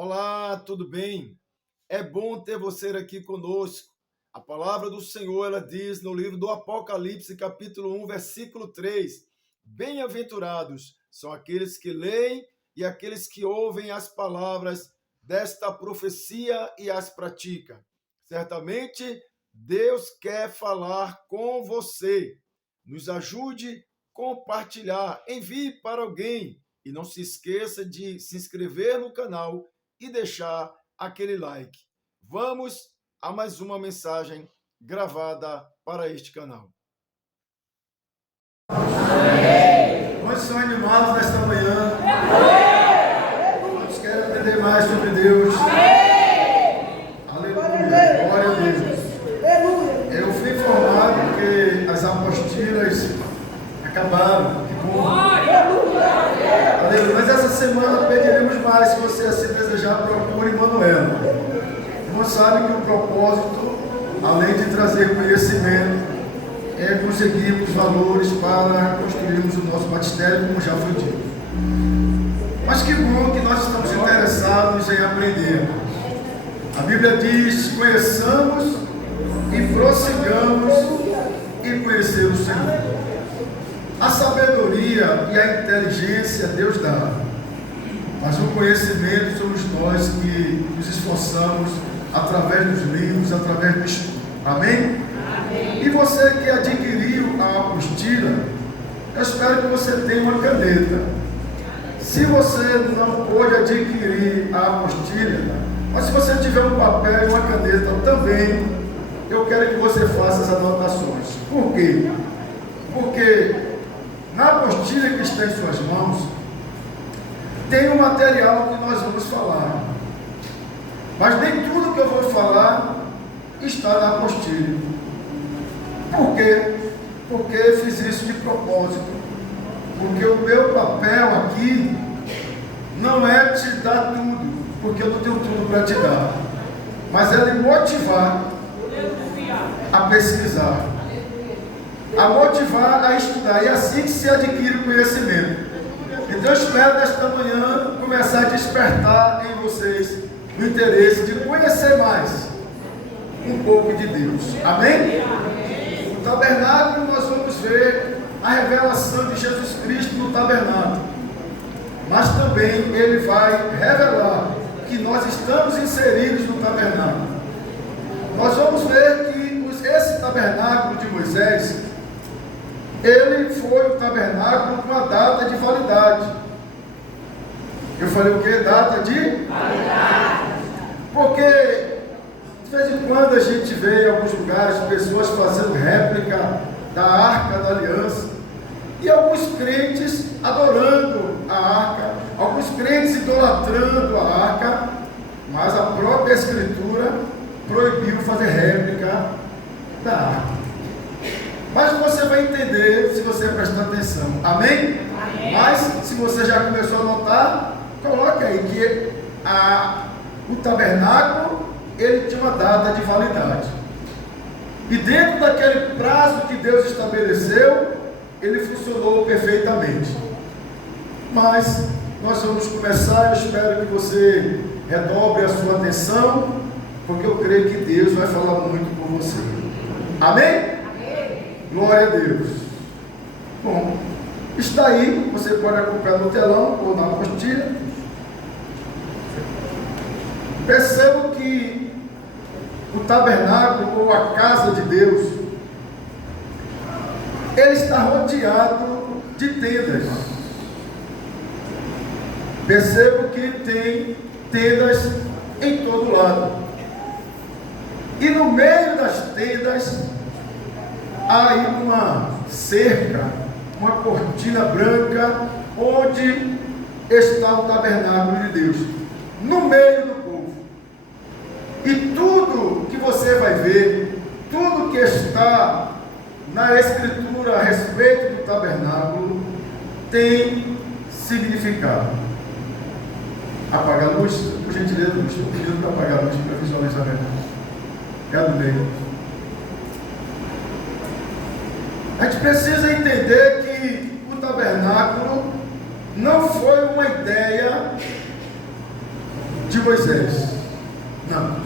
Olá, tudo bem? É bom ter você aqui conosco. A palavra do Senhor, ela diz no livro do Apocalipse, capítulo 1, versículo 3: Bem-aventurados são aqueles que leem e aqueles que ouvem as palavras desta profecia e as praticam. Certamente, Deus quer falar com você. Nos ajude a compartilhar, envie para alguém e não se esqueça de se inscrever no canal e deixar aquele like. Vamos a mais uma mensagem gravada para este canal. Quantos são animados nesta manhã? Quantos querem aprender mais sobre Deus? Aleluia, glória a Deus. Eu fui informado que as apostilas acabaram. Que bom. Aleluia. Mas essa semana pediremos mais. Se você assim desejar, procure Manuela. Você sabe que o propósito, além de trazer conhecimento, é conseguirmos valores para construirmos o nosso batistério, como já foi dito. Mas que bom que nós estamos interessados em aprender. A Bíblia diz: conheçamos e prossigamos em conhecer o Senhor. A sabedoria e a inteligência Deus dá, mas o conhecimento somos nós que nos esforçamos através dos livros, através do estudo. Amém? Amém. E você que adquiriu a apostila, eu espero que você tenha uma caneta. Se você não pôde adquirir a apostila, mas se você tiver um papel e uma caneta também, eu quero que você faça as anotações. Por quê? Porque na apostila que está em suas mãos, tem um material que nós vamos falar. Mas nem tudo que eu vou falar está na apostila. Por quê? Porque eu fiz isso de propósito. Porque o meu papel aqui não é te dar tudo, porque eu não tenho tudo para te dar. Mas é lhe motivar a pesquisar, a motivar a estudar, e assim que se adquire o conhecimento. Então eu espero nesta manhã começar a despertar em vocês o interesse de conhecer mais um pouco de Deus. Amém? No tabernáculo nós vamos ver a revelação de Jesus Cristo no tabernáculo, mas também ele vai revelar que nós estamos inseridos no tabernáculo. Nós vamos ver que esse tabernáculo de Moisés, ele foi o tabernáculo com a data de validade. Eu falei o que? Data de validade. Porque de vez em quando a gente vê em alguns lugares pessoas fazendo réplica da Arca da Aliança, e alguns crentes adorando a Arca, alguns crentes idolatrando a Arca, mas a própria Escritura proibiu fazer réplica da Arca. Mas você vai entender se você prestar atenção. Amém? Amém. Mas se você já começou a notar, coloque aí que o tabernáculo, ele tinha uma data de validade. E dentro daquele prazo que Deus estabeleceu, ele funcionou perfeitamente. Mas nós vamos começar. Eu espero que você redobre a sua atenção, porque eu creio que Deus vai falar muito com você. Amém? Glória a Deus. Bom, está aí, você pode acompanhar no telão ou na apostila. Perceba que o tabernáculo ou a casa de Deus, ele está rodeado de tendas. Perceba que tem tendas em todo lado. E no meio das tendas há aí uma cerca, uma cortina branca, onde está o tabernáculo de Deus, no meio do povo. E tudo que você vai ver, tudo que está na Escritura a respeito do tabernáculo, tem significado. Apagar a luz, por gentileza, estou pedindo para apagar a luz para visualizar melhor. É no meio. A gente precisa entender que o tabernáculo não foi uma ideia de Moisés. Não.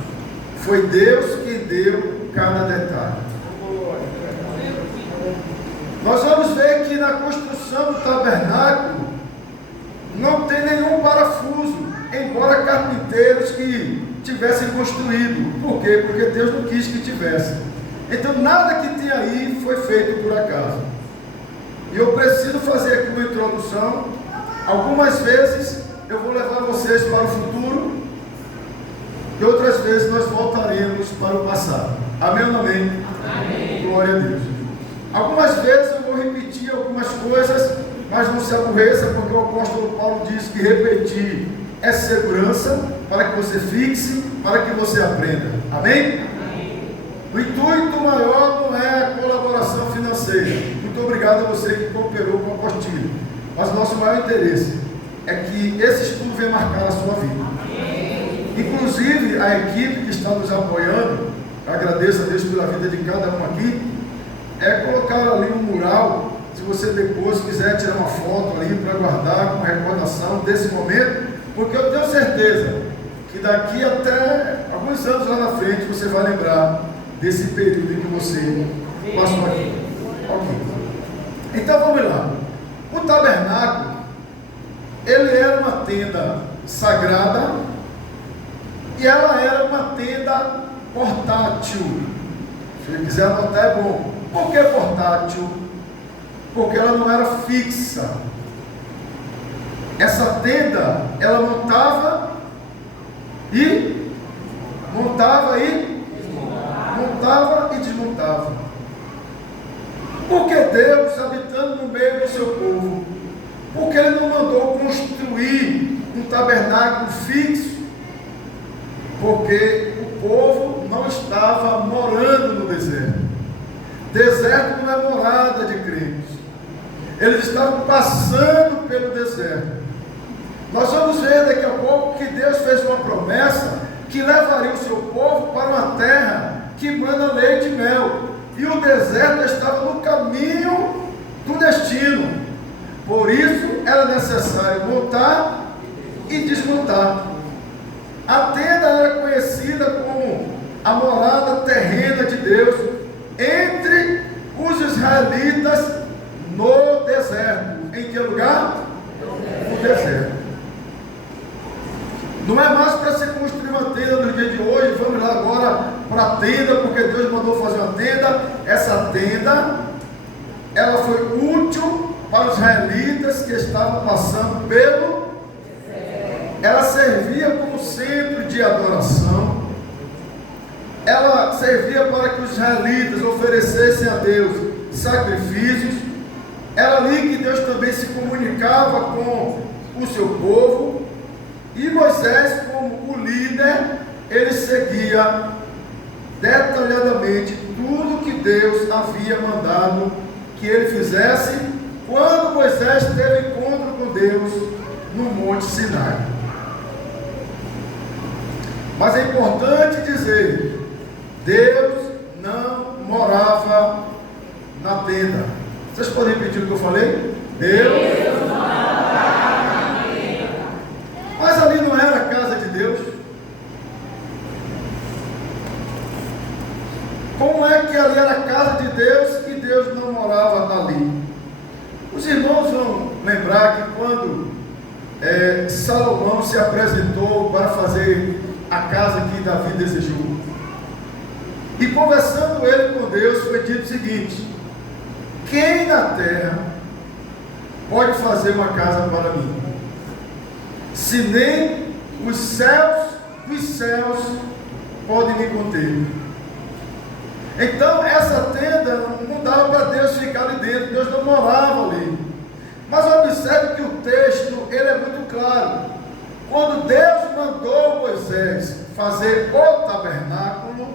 Foi Deus quem deu cada detalhe. Nós vamos ver que na construção do tabernáculo não tem nenhum parafuso, embora carpinteiros que tivessem construído. Por quê? Porque Deus não quis que tivesse. Então nada que tinha aí foi feito por acaso. E eu preciso fazer aqui uma introdução. Algumas vezes eu vou levar vocês para o futuro e outras vezes nós voltaremos para o passado. Amém ou não amém? Amém. Glória a Deus. Algumas vezes eu vou repetir algumas coisas, mas não se aborreça, porque o apóstolo Paulo diz que repetir é segurança, para que você fixe, para que você aprenda. Amém? Amém. O intuito maior não é a colaboração financeira. Muito obrigado a você que cooperou com a apostila. Mas o nosso maior interesse é que esse estudo venha marcar a sua vida. Amém. Inclusive, a equipe que está nos apoiando, agradeço a Deus pela vida de cada um aqui, colocar ali um mural, se você depois quiser tirar uma foto ali para guardar como recordação desse momento, porque eu tenho certeza que daqui até alguns anos lá na frente você vai lembrar desse período em que você passou aqui. Ok. Então vamos lá. O tabernáculo, ele era uma tenda sagrada e ela era uma tenda portátil. Se ele quiser anotar é bom. Por que portátil? Porque ela não era fixa. Essa tenda, ela montava e desmontava. Porque Deus, habitando no meio do seu povo, porque Ele não mandou construir um tabernáculo fixo, porque o povo não estava morando no deserto. Deserto não é morada de crentes. Eles estavam passando pelo deserto. Nós vamos ver daqui a pouco que Deus fez uma promessa que levaria o seu povo para uma terra que manda leite e mel. E o deserto estava no caminho do destino. Por isso era necessário montar e desmontar. A tenda era conhecida como a morada terrena de Deus entre os israelitas no deserto. Em que lugar? No deserto. Não é mais para se construir uma tenda no dia de hoje. Vamos lá agora para a tenda, porque Deus mandou fazer uma tenda. Essa tenda, ela foi útil para os israelitas que estavam passando pelo deserto. Ela servia como centro de adoração. Ela servia para que os israelitas oferecessem a Deus sacrifícios. Era ali que Deus também se comunicava com o seu povo. E Moisés, como o líder, ele seguia detalhadamente tudo que Deus havia mandado que ele fizesse quando Moisés teve encontro com Deus no Monte Sinai. Mas é importante dizer, Deus não morava na tenda. Vocês podem repetir o que eu falei? Deus não morava na tenda. Mas ali não era a casa de Deus. Como é que ali era a casa de Deus e Deus não morava ali? Os irmãos vão lembrar que quando Salomão se apresentou para fazer a casa que Davi desejou, e conversando ele com Deus, foi dito o seguinte: quem na terra pode fazer uma casa para mim, se nem os céus dos céus podem me conter? Então essa tenda não dava para Deus ficar ali dentro, Deus não morava ali. Mas observe que o texto ele é muito claro. Quando Deus mandou Moisés fazer o tabernáculo,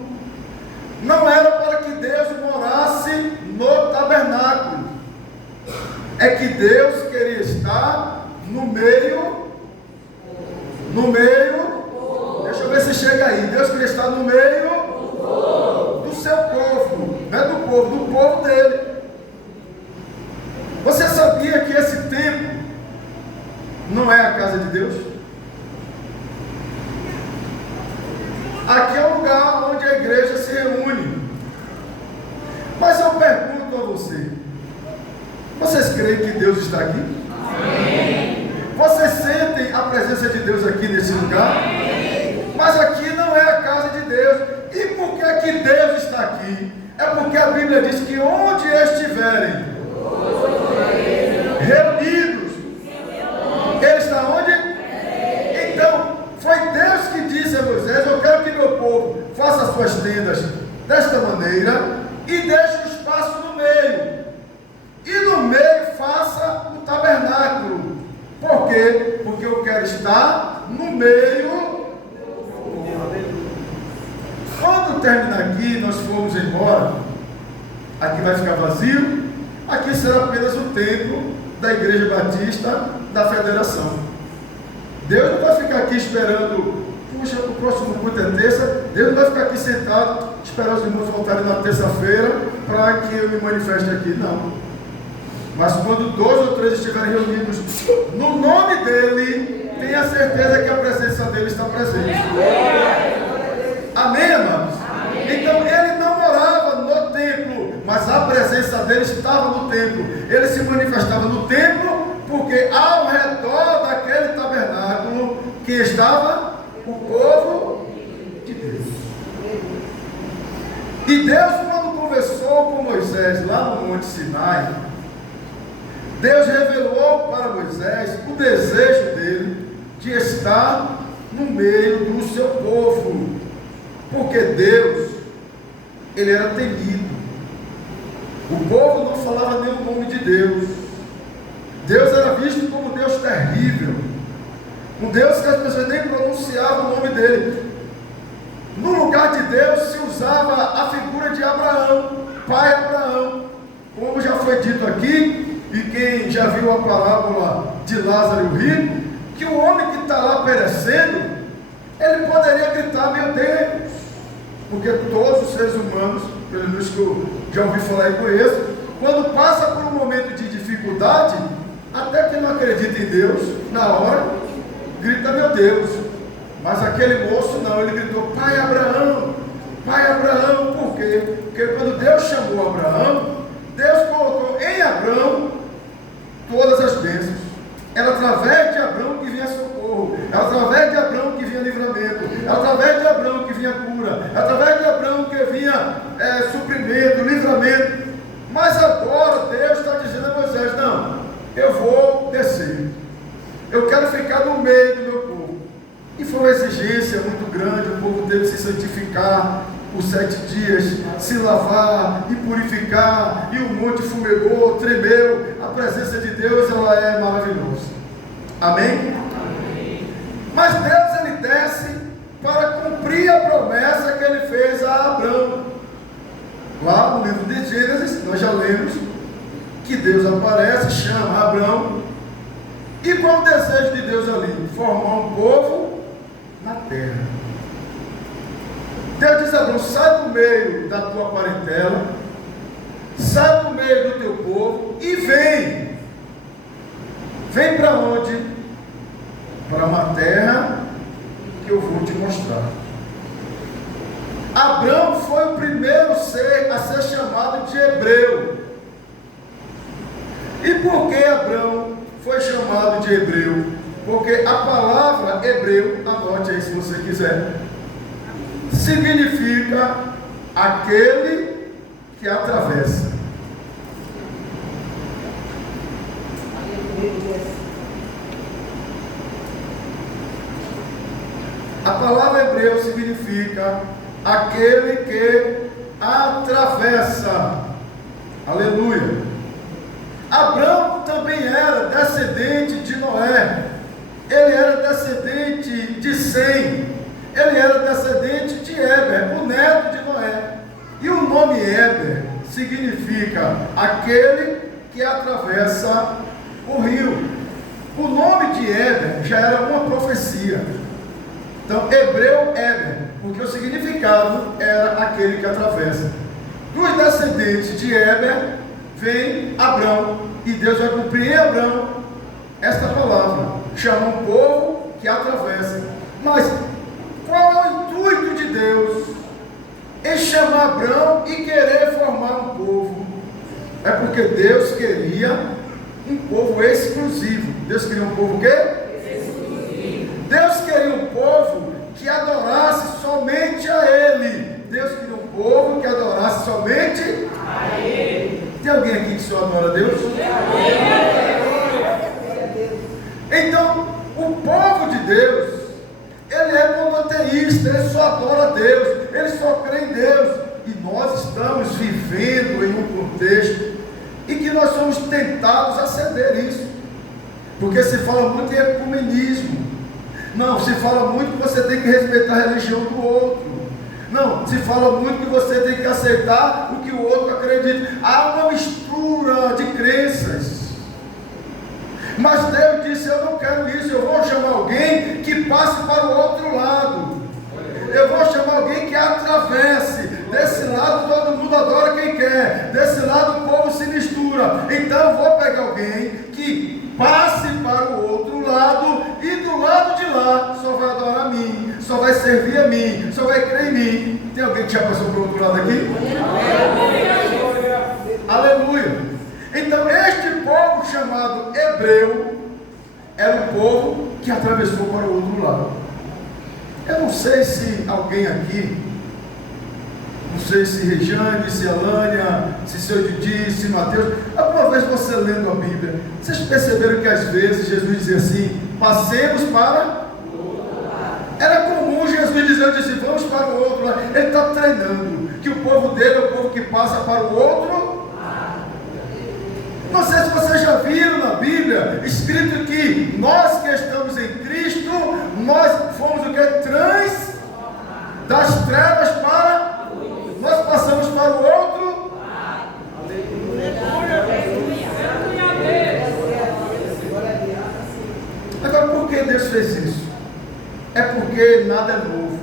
não era para que Deus morasse no tabernáculo, é que Deus queria estar no meio, deixa eu ver se chega aí, Deus queria estar no meio do seu povo, não é do povo dele. Você sabia que esse templo não é a casa de Deus? Aqui é o lugar onde a igreja se reúne. Mas eu pergunto a vocês creem que Deus está aqui? Amém. Vocês sentem a presença de Deus aqui nesse lugar? Amém. Mas aqui não é a casa de Deus. E por que que Deus está aqui? É porque a Bíblia diz que onde estiverem reunidos, Ele está onde? Então, foi Deus que disse a Moisés: eu quero que meu povo faça as suas tendas desta maneira e deixe um espaço no meio. E no meio faça o tabernáculo. Por quê? Porque eu quero estar no meio. Quando terminar aqui, nós formos embora, aqui vai ficar vazio. Aqui será apenas o templo da Igreja Batista da Federação. Deus não vai ficar aqui esperando, puxa, o próximo culto é terça. Deus não vai ficar aqui sentado esperando os irmãos voltarem na terça-feira para que eu me manifeste aqui, não. Mas quando 2 ou 3 estiverem reunidos no nome dEle, tenha certeza que a presença dEle está presente. Amém, amados? Amém. Então Ele não morava no templo, mas a presença dEle estava no templo. Ele se manifestava no templo, porque ao redor daquele tabernáculo que estava o povo de Deus. E Deus, quando conversou com Moisés lá no Monte Sinai, Deus revelou para Moisés o desejo dele de estar no meio do seu povo, porque Deus, ele era temido. O povo não falava nem o nome de Deus. Deus era visto como Deus terrível, um Deus que as pessoas nem pronunciavam o nome dele. No lugar de Deus se usava a figura de Abraão, pai Abraão, como já foi dito aqui. E quem já viu a parábola de Lázaro e o rico, que o homem que está lá perecendo, ele poderia gritar: meu Deus, porque todos os seres humanos, pelo menos que eu já ouvi falar e conheço, quando passa por um momento de dificuldade, até quem não acredita em Deus, na hora, grita meu Deus. Mas aquele moço não, ele gritou: pai Abraão, por quê? Porque quando Deus chamou Abraão, Deus colocou em Abraão todas as bênçãos. Era através de Abraão que vinha socorro, era através de Abraão que vinha livramento, era através de Abraão que vinha cura, era através de Abraão que vinha suprimento, livramento. Mas agora Deus está dizendo a Moisés: não, eu vou descer, eu quero ficar no meio do meu povo. E foi uma exigência muito grande. O povo teve que se santificar por 7 dias, se lavar e purificar, e o monte fumegou, tremeu. A presença de Deus, ela é maravilhosa. Amém? Amém. Mas Deus, ele desce para cumprir a promessa que ele fez a Abraão. Lá no livro de Gênesis, nós já lemos que Deus aparece, chama Abraão, e qual o desejo de Deus ali? Formar um povo na terra. Deus diz a Abraão: sai do meio da tua parentela, sai do meio do teu povo e vem. Vem para onde? Para uma terra que eu vou te mostrar. Abraão foi o primeiro ser a ser chamado de hebreu. E por que Abraão foi chamado de hebreu? Porque a palavra hebreu, anote aí se você quiser, significa aquele que atravessa. A palavra hebreu significa aquele que atravessa. Aleluia. Abraão também era descendente de Noé. Ele era descendente de Sem. Ele era descendente de Éber, o neto de Noé. E o nome Éber significa aquele que atravessa o rio. O nome de Éber já era uma profecia. Então, hebreu Éber, porque o significado era aquele que atravessa. Dos descendentes de Éber vem Abraão, e Deus vai cumprir em Abraão esta palavra: chama um povo que atravessa. Mas qual é o intuito de Deus? chamar Abraão e querer formar um povo? É porque Deus queria um povo exclusivo. Deus queria um povo o quê? Exclusivo. Deus queria um povo que adorasse somente a Ele. Deus queria um povo que adorasse somente a Ele. Tem alguém aqui que só adora a Deus? Então, o povo de Deus, ele é monoteísta, ele só adora a Deus, ele só crê em Deus. E nós estamos vivendo em um contexto em que nós somos tentados a ceder isso. Porque se fala muito em ecumenismo. Não, se fala muito que você tem que respeitar a religião do outro. Não, se fala muito que você tem que aceitar o que o outro acredita. Há uma mistura de crenças. Mas Deus disse: eu não quero isso, eu vou chamar alguém que passe para o outro lado. Eu vou chamar alguém que atravesse. Desse lado todo mundo adora quem quer, desse lado o povo se mistura. Então eu vou pegar alguém que passe para o outro lado, e do lado de lá só vai adorar a mim, só vai servir a mim, só vai crer em mim. Tem alguém que já passou para o outro lado aqui? Aleluia! Então este povo chamado hebreu era o povo que atravessou para o outro lado. Eu não sei se alguém aqui, não sei se Regiane, se Alânia, se seu Didi, se Mateus, alguma vez você lendo a Bíblia, vocês perceberam que às vezes Jesus dizia assim: passemos para o outro lado. Era comum Jesus dizer assim: vamos para o outro lado. Ele está treinando que o povo dele é o povo que passa para o outro lado. Não sei se vocês já viram na Bíblia escrito que nós que estamos em Cristo, nós fomos o que? Das trevas para... Nós passamos para o outro. Agora, por que Deus fez isso? É porque nada é novo.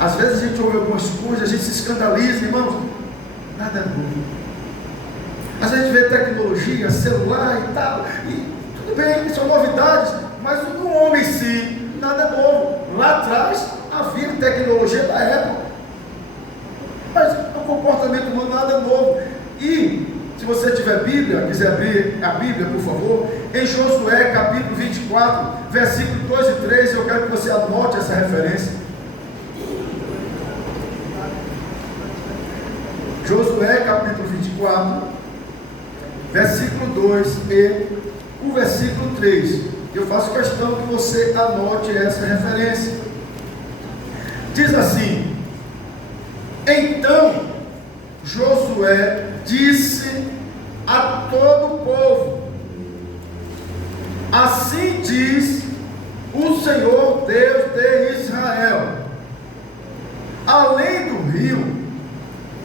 Às vezes a gente ouve algumas coisas, a gente se escandaliza, irmãos. Nada é novo. Às vezes a gente vê tecnologia, celular e tal, e tudo bem, são novidades, mas o homem em si, nada é novo. Lá atrás havia tecnologia da época, mas o comportamento humano nada é novo. E se você tiver Bíblia, quiser abrir a Bíblia, por favor, em Josué capítulo 24, versículos 2 e 3, eu quero que você anote essa referência. Josué capítulo 24, versículo 2 e o versículo 3. Eu faço questão que você anote essa referência. Diz assim: então Josué disse a todo o povo: assim diz o Senhor Deus de Israel: além do rio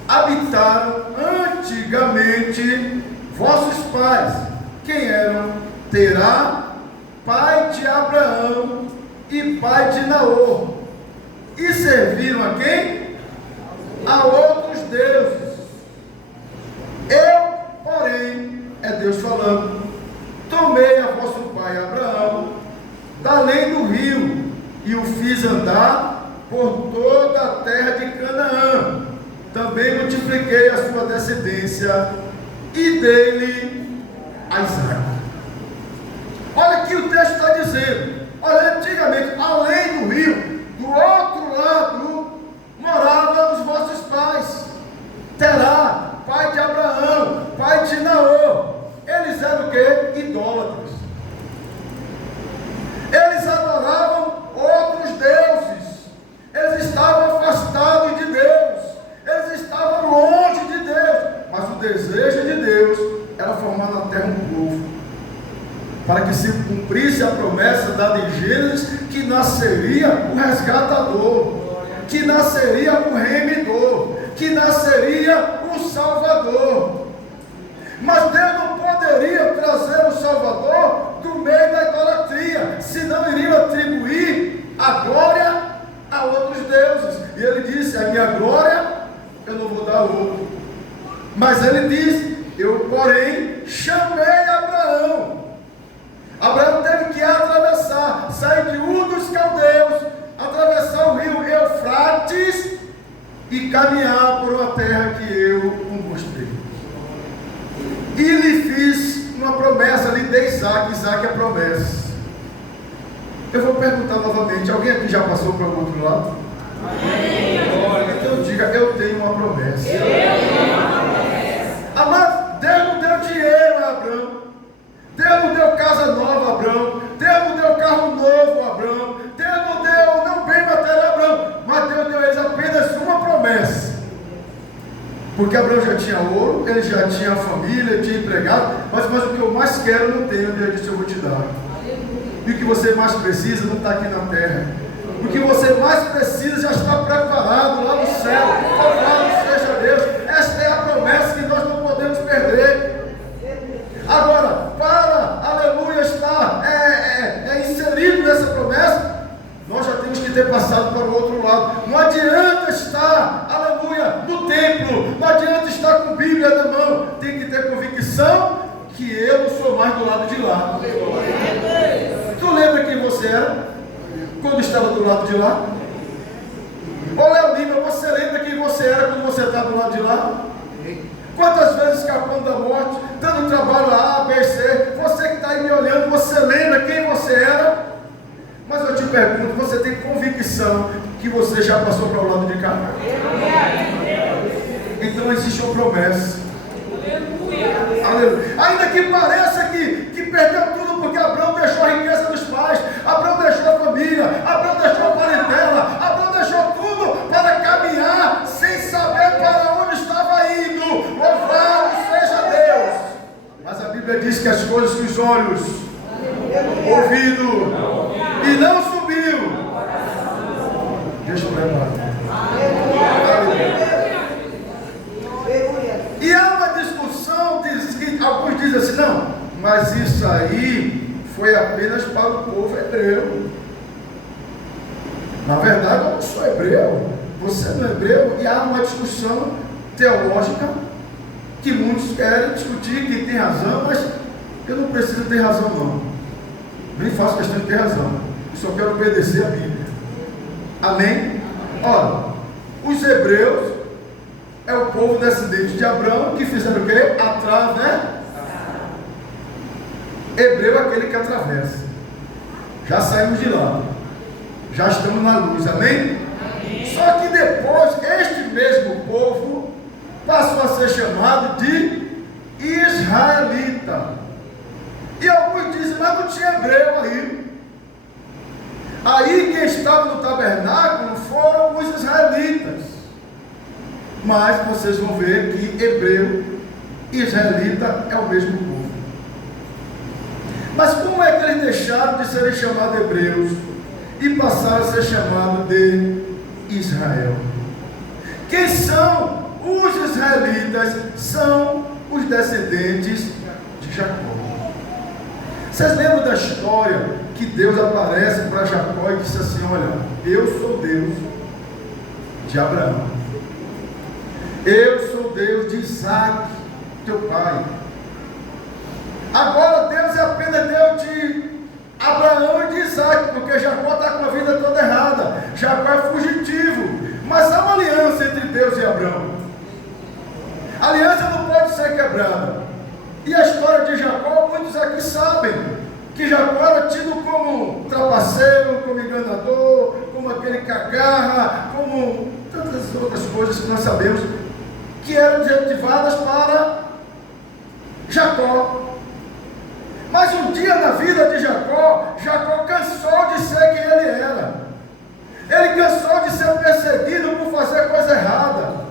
habitaram antigamente vossos pais, quem eram Terá, pai de Abraão e pai de Naor, e serviram a quem? A outros deuses. Eu, porém, é Deus falando, tomei a vosso pai Abraão da além do rio e o fiz andar por toda a terra de Canaã. Também multipliquei a sua descendência e dei-lhe a Isaac. Olha aqui o texto está dizendo: olha, antigamente, além do rio, do outro lado, moravam os vossos pais. Terá, pai de Abraão, pai de Naor. Eles eram o quê? Idólatras. Eles adoravam outros deuses. Eles estavam afastados de Deus. Eles estavam longe de Deus. Mas o desejo de Deus era formar na terra um povo, para que se cumprisse a promessa dada em Gênesis, que nasceria o resgatador, que nasceria o remidor, que nasceria o salvador. Mas Deus não poderia trazer o salvador do meio da idolatria, senão iria atribuir a glória a outros deuses. E ele disse: a minha glória eu não vou dar a outro. Mas ele disse: eu, porém, chamei Abraão. Abraão teve que atravessar, sair de Ur dos Caldeus, atravessar o rio Eufrates e caminhar por uma terra que eu o mostrei. E lhe fiz uma promessa, lhe dei Isaac. Isaac é a promessa. Eu vou perguntar novamente, alguém aqui já passou para o outro lado? Então diga, eu tenho uma promessa. Amado, Deus não deu dinheiro a Abraão. Deus não deu casa nova a Abraão. Deus não deu carro novo a Abraão. Deus não deu não bem material a Abraão. Mas Deus deu a eles apenas uma promessa. Porque Abraão já tinha ouro, ele já tinha família, tinha empregado. Mas o que eu mais quero eu não tenho, Deus disse, eu vou te dar. E o que você mais precisa não está aqui na terra. O que você mais precisa já está preparado lá no céu. Louvado seja Deus. Esta é a promessa que nós não podemos perder. Agora, para, aleluia, estar inserido nessa promessa, nós já temos que ter passado para o outro lado. Não adianta estar, aleluia, no templo. Não adianta estar com a Bíblia na mão. Tem que ter convicção que eu não sou mais do lado de lá. Tu lembra quem você era quando estava do lado de lá? Ô Léo Lima, você lembra quem você era quando você estava do lado de lá? Quantas vezes escapando da morte, dando trabalho a B, C, você que está aí me olhando, você lembra quem você era? Mas eu te pergunto, você tem convicção que você já passou para o lado de cá? Então existe uma promessa. Aleluia. Ainda que pareça que perdeu tudo, porque Abraão deixou a riqueza dos pais, Abraão deixou a família, Abraão deixou a parentela, Abraão deixou tudo para caminhar sem saber para onde estava indo. Louvado seja Deus. Mas a Bíblia diz que as coisas que os olhos ouviram e não subiu, Deus prepara. E há uma discussão, alguns dizem assim, não, mas isso aí foi apenas para o povo hebreu. Na verdade, eu não sou hebreu, você não é hebreu, e há uma discussão teológica que muitos querem discutir, que tem razão, mas eu não preciso ter razão não. Nem faço questão de ter razão, eu só quero obedecer a Bíblia. Amém? Ora, os hebreus é o povo descendente de Abraão que fizeram o quê? Atravessar. Hebreu é aquele que atravessa. Já saímos de lá. Já estamos na luz. Amém? Só que depois, este mesmo povo passou a ser chamado de israelita. E alguns dizem, mas não tinha hebreu aí. Aí quem estava no tabernáculo foram os israelitas. Mas vocês vão ver que hebreu e israelita é o mesmo povo. Mas como é que eles deixaram de serem chamados hebreus e passaram a ser chamados de Israel? Quem são os israelitas? São os descendentes de Jacó. Vocês lembram da história que Deus aparece para Jacó e disse assim, olha, eu sou Deus de Abraão. Eu sou Deus de Isaac, teu pai. Agora Deus é apenas Deus de Abraão e de Isaac, porque Jacó está com a vida toda errada. Jacó é fugitivo. Mas há uma aliança entre Deus e Abraão. A aliança não pode ser quebrada. E a história de Jacó, muitos aqui sabem que Jacó era tido como trapaceiro, como enganador, como aquele que agarra, como tantas outras coisas que nós sabemos que eram adjetivadas para Jacó. Mas um dia na vida de Jacó, Jacó cansou de ser quem ele era. Ele cansou de ser perseguido por fazer coisa errada.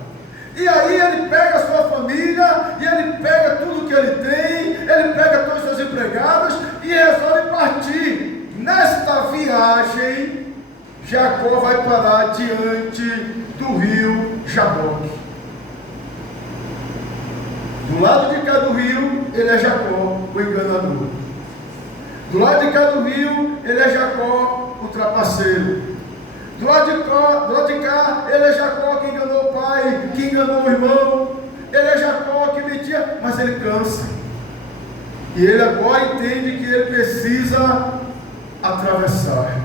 E aí ele pega a sua família, e ele pega tudo que ele tem, ele pega todos os seus empregados e resolve partir. Nesta viagem, Jacó vai parar diante do rio Jaboque. Do lado de cá do rio, ele é Jacó, o enganador. Do lado de cá do rio, ele é Jacó, o trapaceiro. Do lado de cá, ele é Jacó que enganou o pai, que enganou o irmão. Ele é Jacó que mentia, mas ele cansa. E ele agora entende que ele precisa atravessar.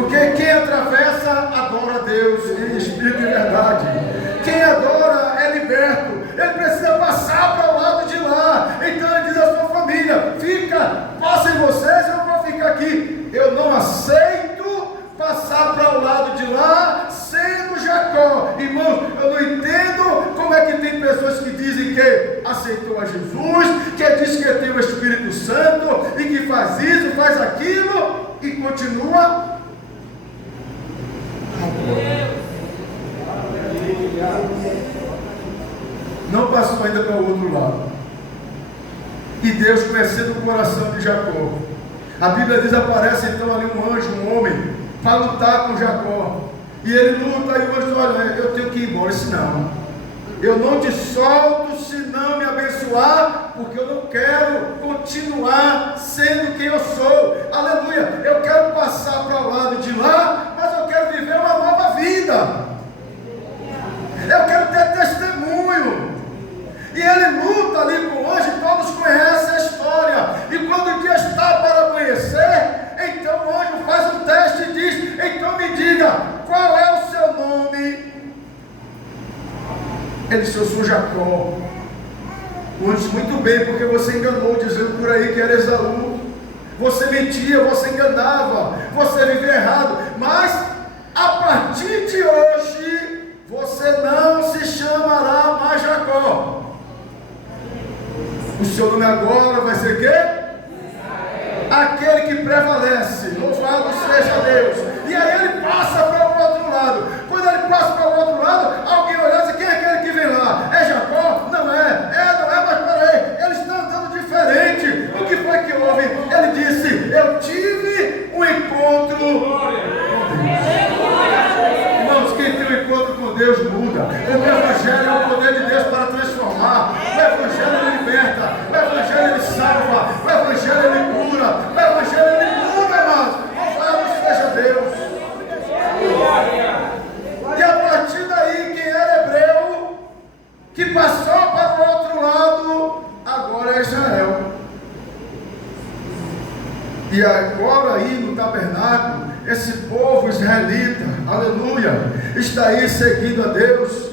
Porque quem atravessa, adora a Deus em espírito e verdade. Quem adora é liberto. Ele precisa passar para o lado de lá. Então ele diz à sua família: passem vocês, eu vou ficar aqui. Eu não aceito passar para o lado de lá sendo Jacó. Irmãos, eu não entendo como é que tem pessoas que dizem que aceitou a Jesus, que diz que tem o Espírito Santo e que faz isso, faz aquilo e continua. Não passou ainda para o outro lado. E Deus conhecendo o coração de Jacó, a Bíblia diz: aparece então ali um anjo, um homem, para lutar com Jacó. E ele luta, e o anjo diz: olha, eu tenho que ir embora. Se não, eu não te solto se não me abençoar, porque eu não quero continuar sendo quem eu sou. Aleluia. Eu quero passar para o lado de lá, mas eu quero viver uma nova vida. Eu quero ter testemunho. E ele luta ali com o anjo, e todos conhecem a história. E quando o dia está para amanhecer, então o anjo faz um teste e diz: então me diga, qual é o seu nome? Ele disse: eu sou Jacó. O anjo disse: muito bem, porque você enganou, dizendo por aí que era Esaú. Você mentia, você enganava, você vivia errado. Mas a partir de hoje, você não se chamará mais Jacó. O seu nome agora vai ser quê? Aquele que prevalece. Louvado seja Deus. E aí ele passa para o outro lado. Quando ele passa para o outro lado, alguém olha e diz: quem é aquele que vem lá? É Jacó? Não é. Não é, mas peraí, ele está andando diferente. O que foi que houve? Ele disse: eu tive um encontro com Deus. Irmãos, quem tem um encontro com Deus muda. O Evangelho é o poder de Deus para transformar. O Evangelho ele liberta. O Evangelho ele salva. O Evangelho ele cura. O Evangelho ele muda, irmãos. Louvado seja Deus. E a partir daí, quem era hebreu, que passou para o outro lado, agora é Israel. E agora aí no tabernáculo, esse povo israelita, aleluia, está aí seguindo a Deus.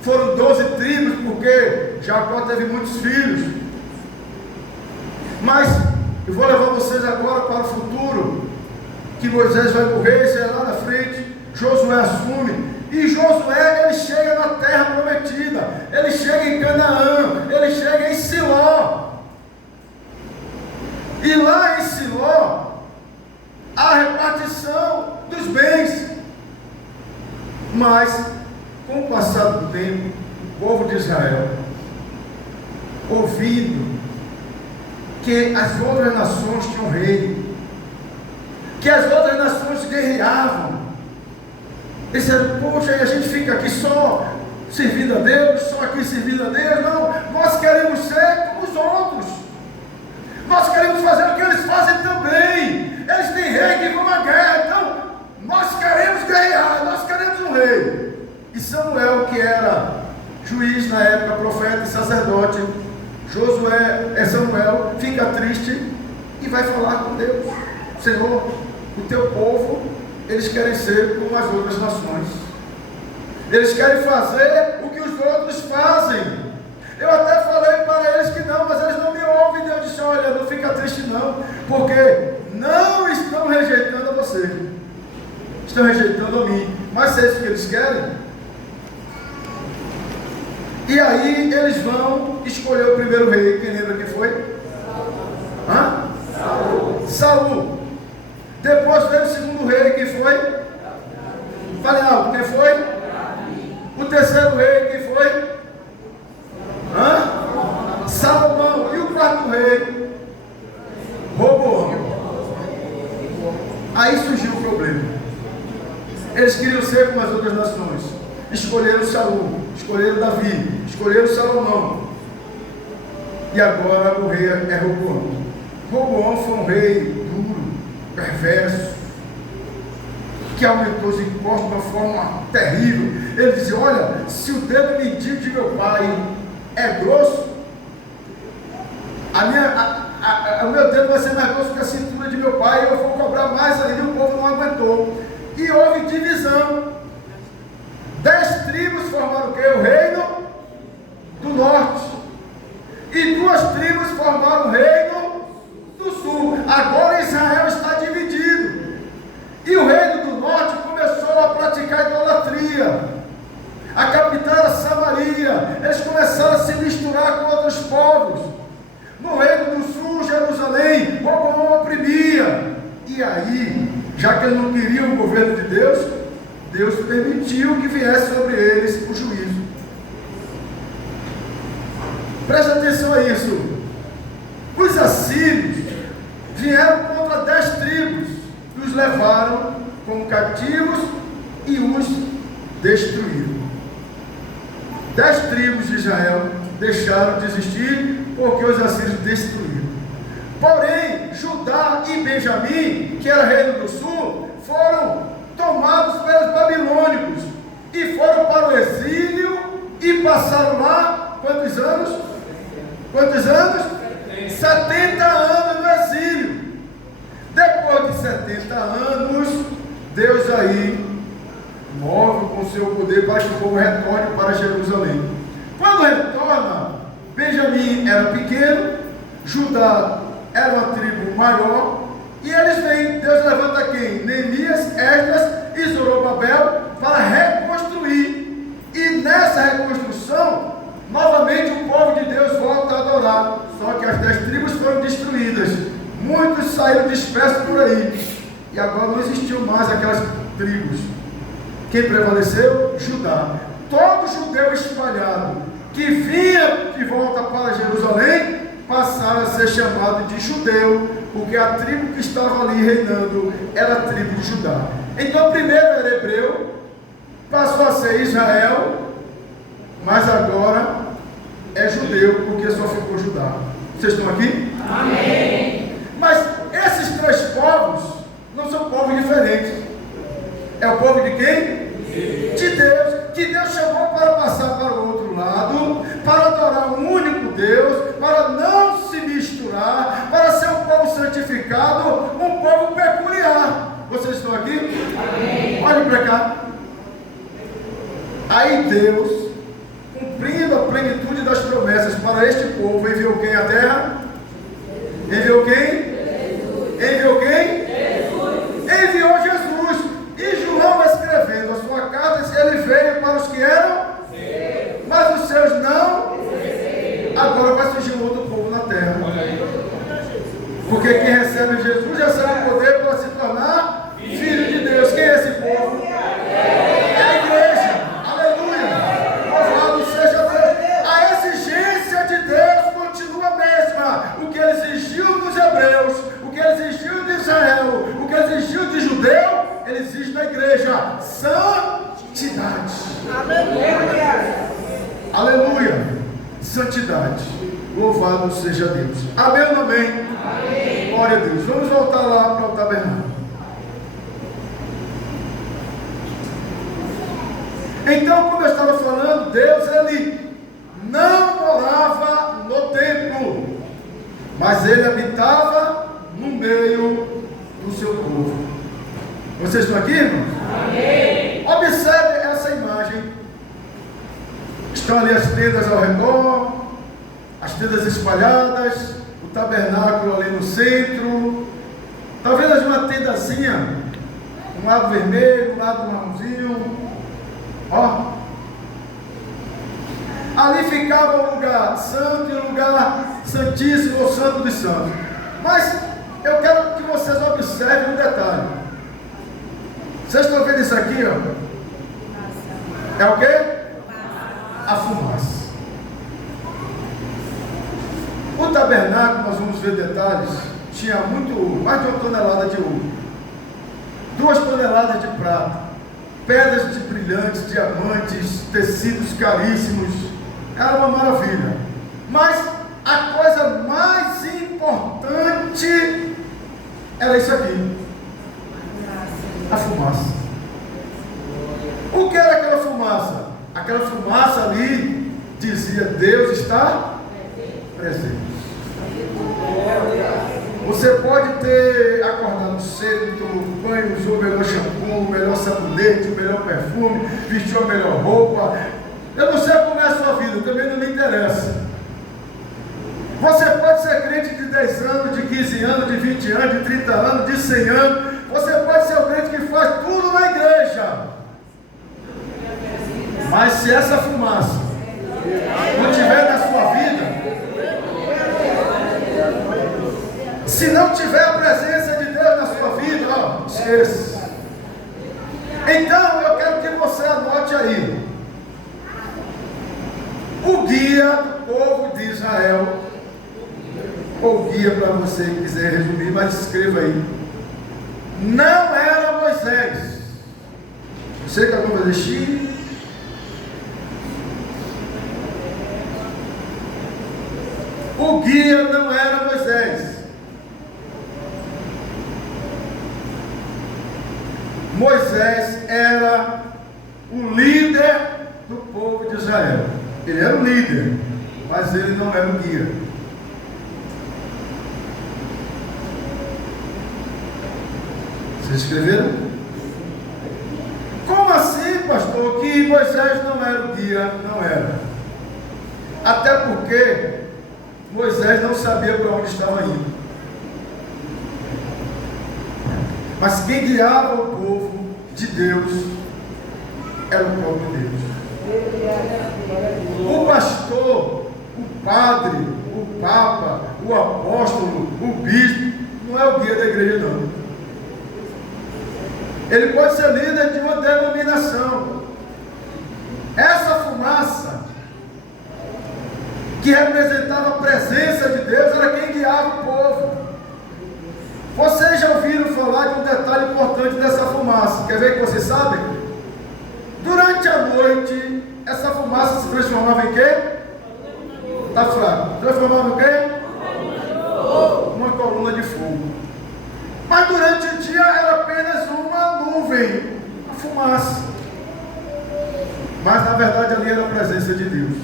Foram 12 tribos, porque Jacó teve muitos filhos. Mas eu vou levar vocês agora para o futuro, que Moisés vai morrer, isso é lá na frente. Josué assume, e Josué ele chega na terra prometida, ele chega em Canaã, ele chega em Siló. E lá em Siló, a repartição dos bens. Mas, com o passar do tempo, o povo de Israel, ouvindo que as outras nações tinham rei, que as outras nações guerreavam, disseram: poxa, e a gente fica aqui só servindo a Deus, só aqui servindo a Deus? Não, nós queremos ser como os outros. Nós queremos fazer o que eles fazem também. Eles têm rei que vão à guerra, então nós queremos guerrear, nós queremos um rei. E Samuel, que era juiz na época, profeta e sacerdote, Samuel fica triste e vai falar com Deus: Senhor, o teu povo, eles querem ser como as outras nações, eles querem fazer o que os outros fazem. Eu até falei para eles que não, mas eles não me ouvem. Deus disse: olha, não fica triste não, porque não estão rejeitando a você, estão rejeitando a mim. Mas é isso que eles querem. E aí eles vão escolher o primeiro rei. Quem lembra quem foi? Saul. Depois veio o segundo rei. Quem foi? Fale alto. Quem foi? O terceiro rei. Quem foi? Salomão. E o quarto rei? Roboão. Aí surgiu o problema. Eles queriam ser como as outras nações. Escolheram Saul, escolheram Davi, escolheram Salomão. E agora o rei é Roboão. Roboão foi um rei duro, perverso, que aumentou os impostos de uma forma terrível. Ele dizia: olha, se o dedo medido de meu pai é grosso, o meu dedo vai ser mais grosso que a cintura de meu pai, eu vou cobrar mais ainda, o povo não aguentou. E houve divisão. 10 tribos formaram o quê? O reino do norte. E 2 tribos formaram o reino do sul. Agora Israel está dividido. E o reino do norte começou a praticar idolatria. A capital era Samaria. Eles começaram a se misturar com outros povos. No reino do sul, Jerusalém, Robão oprimia. E aí, já que eles não queriam o governo de Deus, Deus permitiu que viesse sobre eles o juízo. Preste atenção a isso. Os assírios vieram contra 10 tribos, e os levaram como cativos e os destruíram. 10 tribos de Israel deixaram de existir porque os assírios destruíram. Porém, Judá e Benjamim, que era reino do sul, foram tomados pelos babilônicos e foram para o exílio e passaram lá quantos anos? Quantos anos? 70 anos no exílio. Depois de 70 anos, Deus aí move com o seu poder para que o povo retorne para Jerusalém. Quando retorna, Benjamim era pequeno, Judá era uma tribo maior, e eles vêm, Deus levanta quem? Neemias, Esdras e Zorobabel para reconstruir. E nessa reconstrução, novamente o povo de Deus volta a adorar. Só que as 10 tribos foram destruídas. Muitos saíram dispersos por aí. E agora não existiam mais aquelas tribos. Quem prevaleceu? Judá. Todo judeu espalhado que vinha de volta para Jerusalém passaram a ser chamado de judeu, porque a tribo que estava ali reinando era a tribo de Judá. Então primeiro era hebreu, passou a ser Israel, mas agora é judeu, porque só ficou Judá. Vocês estão aqui? Amém. Mas esses 3 povos não são povos diferentes. É o povo de quem? De Deus, que Deus chamou para passar para o outro lado, para adorar um único Deus, para não se misturar, para ser um povo santificado, um povo peculiar. Vocês estão aqui? Amém. Olhem para cá. Aí Deus, cumprindo a plenitude das promessas para este povo, enviou quem à terra? Enviou quem? Jesus. Enviou quem? Jesus. Enviou Jesus. E João, escrevendo a sua carta, ele veio para os que eram, mas os seus não. Agora vai surgir um outro povo na terra. Porque quem recebe Jesus recebe o poder para se tornar filho de Deus. Quem é esse povo? É a igreja. Aleluia. Louvado seja Deus. A exigência de Deus continua a mesma. O que ele exigiu dos hebreus, o que ele exigiu de Israel, o que ele exigiu de judeu, ele exige na igreja: santidade. Aleluia. Aleluia. Santidade. Louvado seja Deus. Amém ou não amém? Amém. Glória a Deus. Vamos voltar lá para o tabernáculo. Então, como eu estava falando, Deus, ele não morava no templo, mas ele habitava no meio do seu povo. Vocês estão aqui, irmãos? Amém. Observe essa imagem. Estão ali as tendas ao redor, as tendas espalhadas, o tabernáculo ali no centro. Talvez uma tendazinha, um lado vermelho, um lado marronzinho. Ó. Ali ficava o lugar santo e o lugar santíssimo, o santo dos santos. Mas eu quero que vocês observem um detalhe. Vocês estão vendo isso aqui, ó? É o quê? A fumaça. O tabernáculo, nós vamos ver detalhes, tinha mais de 1 tonelada de ouro, 2 toneladas de prata, pedras de brilhantes, diamantes, tecidos caríssimos. Era uma maravilha. Mas a coisa mais importante era isso aqui: a fumaça. O que era aquela fumaça? Aquela fumaça ali dizia: Deus está presente. Você pode ter acordado cedo, tomou banho, usou o melhor shampoo, o melhor sabonete, o melhor perfume, vestiu a melhor roupa. Eu não sei como é a sua vida, também não me interessa. Você pode ser crente de 10 anos, de 15 anos, de 20 anos, de 30 anos, de 100 anos. Você pode ser o crente que faz tudo na igreja. Mas se essa fumaça não tiver na sua vida, se não tiver a presença de Deus na sua vida, ó, esqueça. Então eu quero que você anote aí. O guia do povo de Israel, ou guia para você que quiser resumir, mas escreva aí. Não era Moisés. Você que acabou de fazer xixi. O guia não era Moisés. Moisés era o líder do povo de Israel. Ele era o líder, mas ele não era o guia. Vocês escreveram? Como assim, pastor, que Moisés não era o guia? Não era. Até porque Moisés não sabia para onde estava indo. Mas quem guiava o povo de Deus era o próprio Deus. O pastor, o padre, o papa, o apóstolo, o bispo, não é o guia da igreja, não. Ele pode ser líder de uma denominação. Essa fumaça que representava a presença de Deus era quem guiava o povo. Vocês já ouviram falar de um detalhe importante dessa fumaça? Quer ver que vocês sabem? Durante a noite, essa fumaça se transformava em quê? Está fraco. Transformava em quê? Uma coluna de fogo. Mas durante o dia era apenas uma nuvem, uma fumaça. Mas na verdade ali era a presença de Deus.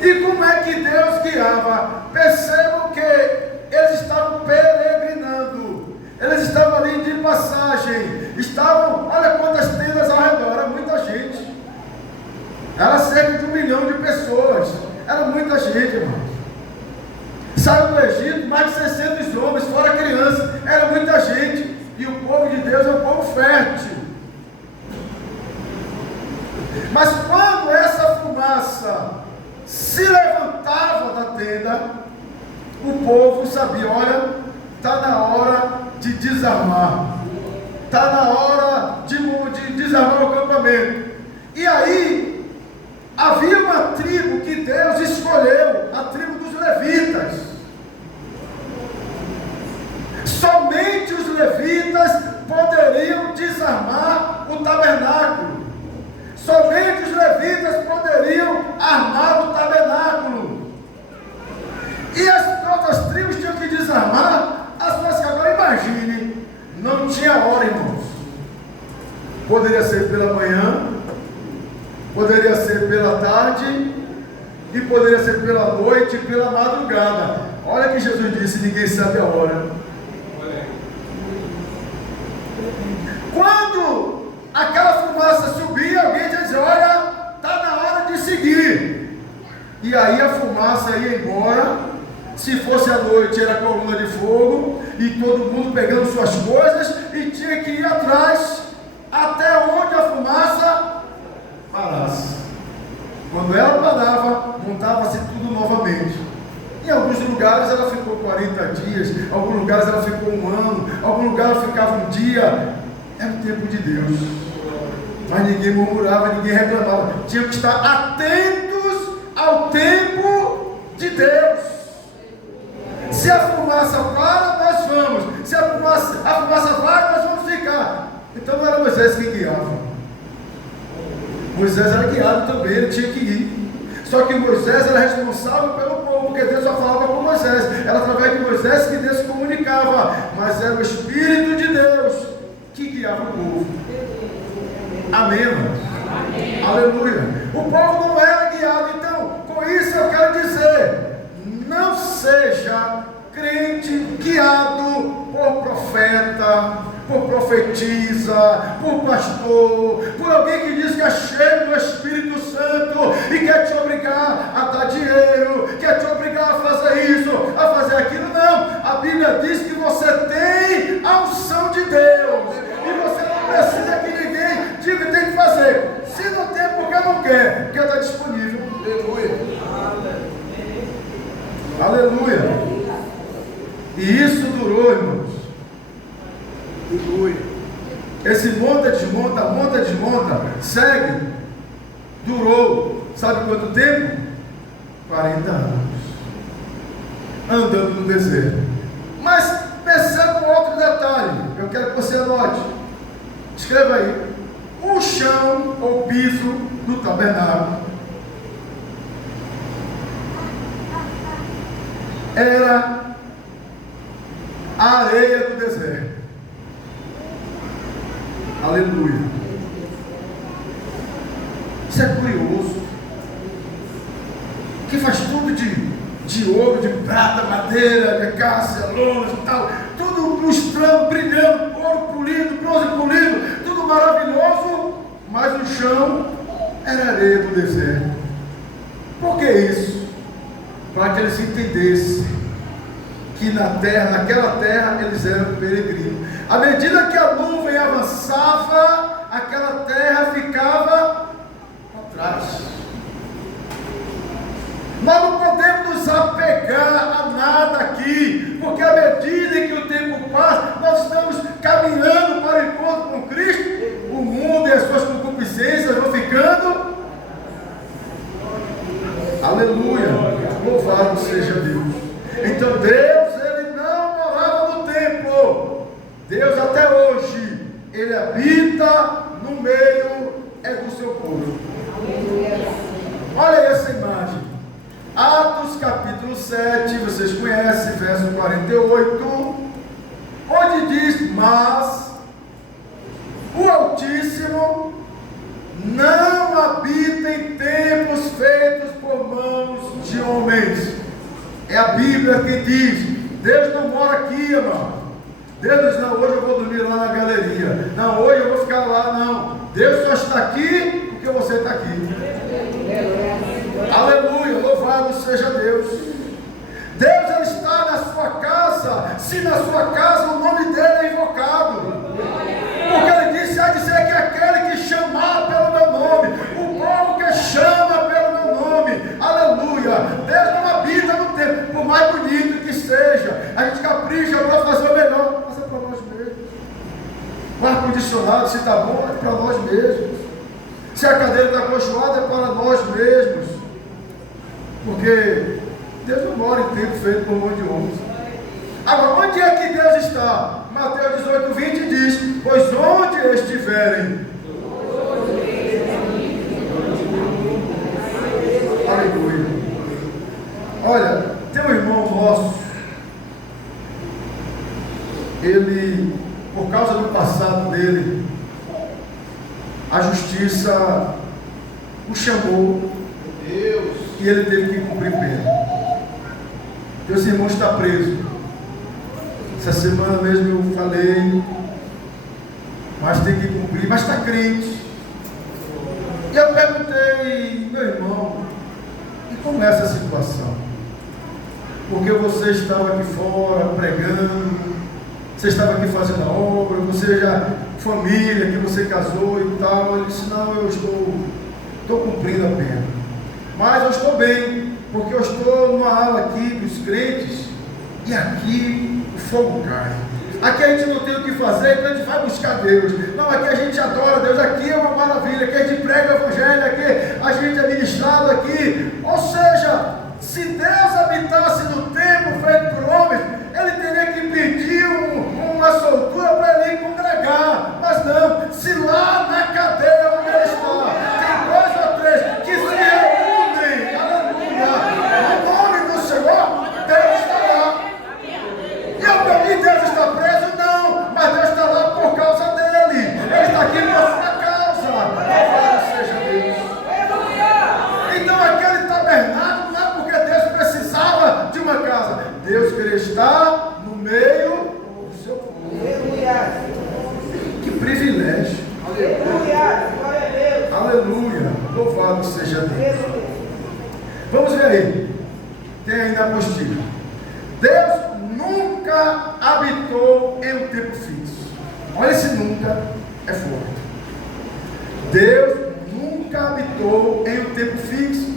E como é que Deus guiava? Percebam que eles estavam peregrinando. Eles estavam ali de passagem. Estavam, olha quantas tendas ao redor, era muita gente. Era cerca de 1 milhão de pessoas. Era muita gente, irmãos. Saiu do Egito mais de 600 homens, fora criança. Era muita gente. E o povo de Deus é um povo fértil. Mas quando essa fumaça se levantava da tenda, o povo sabia, olha, está na hora de desarmar. Está na hora de desarmar o acampamento. E aí, havia uma tribo que Deus escolheu, a tribo dos levitas. Somente os levitas poderiam desarmar o tabernáculo. Somente os levitas poderiam armar o tabernáculo. E as outras tribos tinham que desarmar as coisas. Agora imagine, não tinha hora, irmãos. Poderia ser pela manhã, poderia ser pela tarde, e poderia ser pela noite e pela madrugada. Olha que Jesus disse, ninguém sabe a hora. Quando aquela fumaça subia, alguém já dizia, olha, está na hora de seguir. E aí a fumaça ia embora. Se fosse à noite era coluna de fogo, e todo mundo pegando suas coisas, e tinha que ir atrás, até onde a fumaça parasse. Quando ela parava, montava-se tudo novamente. Em alguns lugares ela ficou 40 dias, em alguns lugares ela ficou 1 ano, em alguns lugares ela ficava 1 dia. Era o tempo de Deus. Mas ninguém murmurava, ninguém reclamava. Tinham que estar atentos ao tempo de Deus. Se a fumaça para, nós vamos. Se a fumaça vai, nós vamos ficar. Então não era Moisés que guiava. Moisés era guiado também, ele tinha que ir. Só que Moisés era responsável pelo povo, porque Deus só falava com Moisés. Era através de Moisés que Deus se comunicava. Mas era o Espírito de Deus que guiava o povo. Amém, irmãos? Amém. Aleluia. O povo não era guiado. Então, com isso eu quero dizer, não seja crente guiado por profeta, por profetisa, por pastor, por alguém que diz que é cheio do Espírito Santo e quer te obrigar a dar dinheiro, quer te obrigar a fazer isso, a fazer aquilo. Não, a Bíblia diz que você tem a unção de Deus e você não precisa que ninguém diga que tem que fazer. Se não tem, porque não quer, porque está disponível. Aleluia. Aleluia. E isso durou, irmãos. Aleluia. Esse monta, desmonta, segue. Durou, sabe quanto tempo? 40 anos. Andando no deserto. Mas perceba um outro detalhe. Eu quero que você anote. Escreva aí. O chão ou piso do tabernáculo era a areia do deserto. Aleluia. Isso é curioso. Que faz tudo de ouro, de prata, madeira, de cássia, lona e tal. Tudo lustrando, brilhando, ouro polido, bronze polido, tudo maravilhoso. Mas o chão era areia do deserto. Por que isso? Para que eles entendessem que naquela terra eles eram peregrinos. À medida que a nuvem avançava, aquela terra ficava para trás. Nós não podemos nos apegar a nada aqui, porque à medida que o tempo passa, nós estamos caminhando para o encontro com Cristo. O mundo e as suas concupiscências vão ficando. Aleluia, louvado seja Deus. Então Deus, ele não morava no templo. Deus até hoje, ele habita no meio do seu povo. Olha essa imagem. Atos capítulo 7, vocês conhecem, verso 48, onde diz: mas o Altíssimo não habita em templos feitos por mãos de homens. É a Bíblia que diz. Deus não mora aqui, irmão. Deus diz: não, hoje eu vou dormir lá na galeria. Não, hoje eu vou ficar lá. Não, Deus só está aqui porque você está aqui. Aleluia, louvado seja Deus. Deus, ele está na sua casa, se na sua casa o nome dele é invocado. Porque ele disse: a dizer que aquele que chamar pelo meu nome, o povo que chama pelo meu nome. Aleluia. Deus não habita no templo, por mais bonito que seja. A gente capricha para fazer o melhor, mas é para nós mesmos. O ar-condicionado, se está bom, é para nós mesmos. Se a cadeira está acolchoada, é para nós mesmos. Porque Deus não mora em templo feito por mão de homens. Agora, onde é que Deus está? Mateus 18, 20 diz: pois onde estiverem. Aleluia. Olha, tem um irmão nosso, ele, por causa do passado dele, a justiça o chamou, Deus, e ele teve que cumprir pena. Esse irmão está preso. Essa semana mesmo eu falei, mas tem que cumprir, mas está crente. E eu perguntei: meu irmão, e como é essa situação? Porque você estava aqui fora pregando, você estava aqui fazendo a obra, você já, família, que você casou e tal. Ele disse: não, eu estou cumprindo a pena, mas eu estou bem, porque eu estou numa ala aqui dos crentes, e aqui o fogo cai. Aqui a gente não tem o que fazer, então a gente vai buscar Deus. Não, aqui a gente adora Deus, aqui é uma maravilha, aqui a gente prega o evangelho, aqui a gente é ministrado aqui. Ou seja, se Deus habitasse no templo feito por homens, ele teria que pedir uma soltura para ele congregar. Mas não, se lá na cadeia onde ele está, tem 2 ou 3 que se reúnem, aleluia, no nome do Senhor, Deus está lá. E Deus está preso? Não, mas Deus está lá por causa dele. Ele está aqui por sua causa. Louvado seja Deus. Então aquele tabernáculo não é porque Deus precisava de uma casa. Aleluia. Louvado seja Deus. Vamos ver aí. Tem aí na apostila. Deus nunca habitou em um tempo fixo. Olha, esse nunca é forte. Deus nunca habitou em um tempo fixo.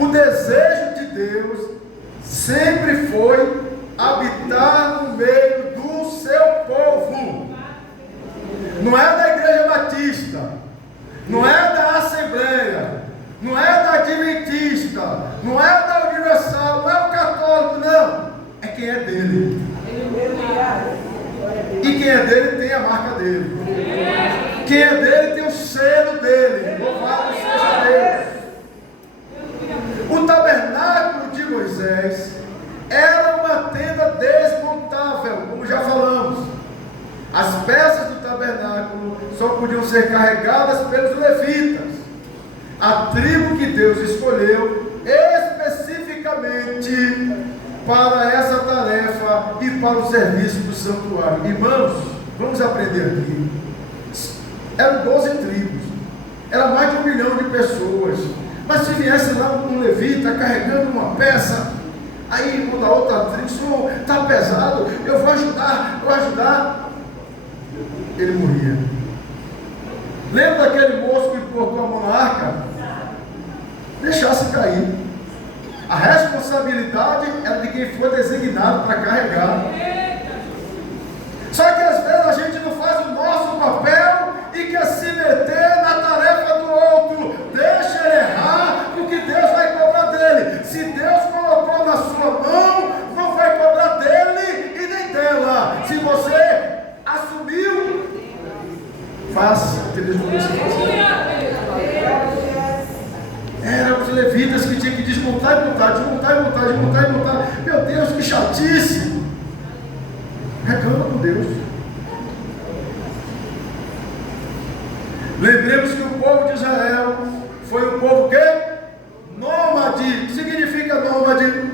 O desejo de Deus sempre foi habitar no meio do seu povo. Não é da Igreja Batista, não é da Assembleia, não é da Adventista, não é da Universal, não é o católico, não. É quem é dele. E quem é dele tem a marca dele. Quem é dele tem o selo dele. Louvado seja Deus. O tabernáculo de Moisés era uma tenda desmontável, como já falamos. As peças do tabernáculo só podiam ser carregadas pelos levitas, a tribo que Deus escolheu especificamente para essa tarefa e para o serviço do santuário. Irmãos, vamos aprender aqui. Eram 12 tribos, era mais de 1 milhão de pessoas. Mas se viesse lá um levita carregando uma peça, aí irmão da outra tribo, senhor, está pesado, eu vou ajudar. Ele morria. Lembra daquele moço que botou a mão na arca? Deixasse cair. A responsabilidade era de quem foi designado para carregar. Só que às vezes a gente não faz o nosso papel e quer se meter na tarefa do outro. Deixa ele errar, porque Deus vai cobrar dele. Se Deus colocou na sua mão, não vai cobrar dele e nem dela. Se você assumiu, faça o que Deus mandou você fazer. Eram os levitas que tinham que desmontar e montar. Meu Deus, que chatice! Reclama com Deus. Lembremos que o povo de Israel foi um povo que? Nômade. O que significa nômade?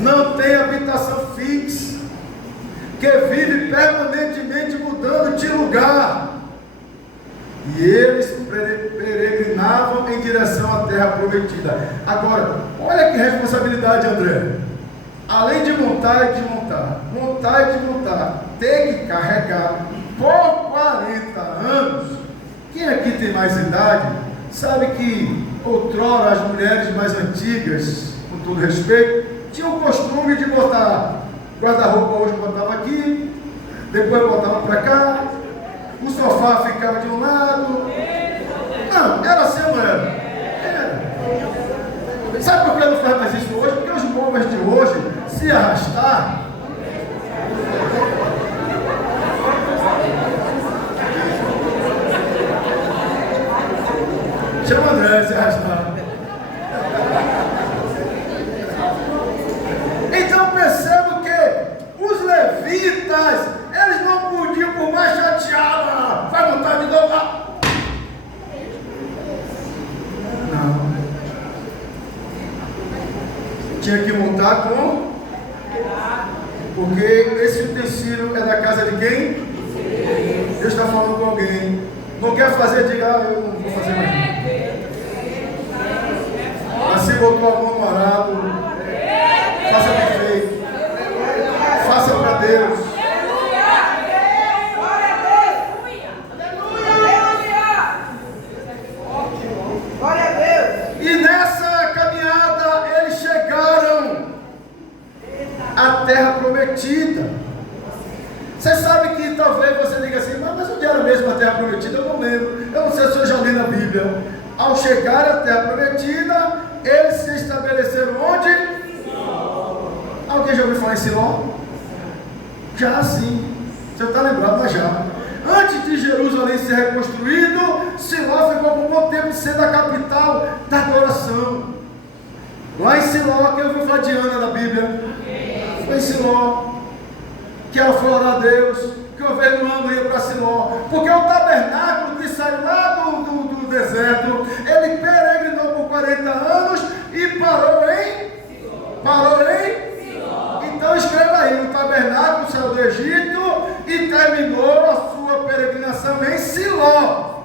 Não tem habitação fixa, que vive permanentemente mudando de lugar. E eles peregrinavam em direção à terra prometida. Agora, olha que responsabilidade, André. Além de montar e desmontar, ter que carregar por 40 anos. Quem aqui tem mais idade sabe que outrora as mulheres mais antigas, com todo respeito, tinham o costume de botar guarda-roupa, hoje botava aqui, depois botava para cá, o sofá ficava de um lado. Não, era assim, não era? Era. Sabe por que não faz mais isso hoje? Porque os móveis de hoje, se arrastar, chama André, se arrastar. Então percebo que os levitas, eles não podiam, por mais chateado, vai montar de novo. Não. Tinha que montar com. Porque esse utensílio é da casa de quem? Deus está falando com alguém. Não quer fazer, diga, eu não vou fazer mais nada. Assim botou a mão no arado. Faça bem feito. Faça para Deus. E nessa caminhada eles chegaram à terra prometida. Você sabe que talvez você diga assim, mas onde era mesmo a terra prometida? Eu não lembro. Eu não sei se eu já li na Bíblia. Ao chegar à terra prometida, eles se estabeleceram onde? Alguém já ouviu falar em Siló? Já sim. Você está lembrado, mas já. Antes de Jerusalém ser reconstruído, Siló ficou por um bom tempo sendo a capital da adoração. Lá em Siló, quem ouviu falar de Ana da Bíblia? Foi em Siló, que ela foi orar a Deus, que o Ano ia para Siló, porque o tabernáculo que saiu lá do deserto, ele peregrinou por 40 anos e parou em Siló. Então escreva aí, o tabernáculo saiu do Egito e terminou a sua peregrinação em Siló.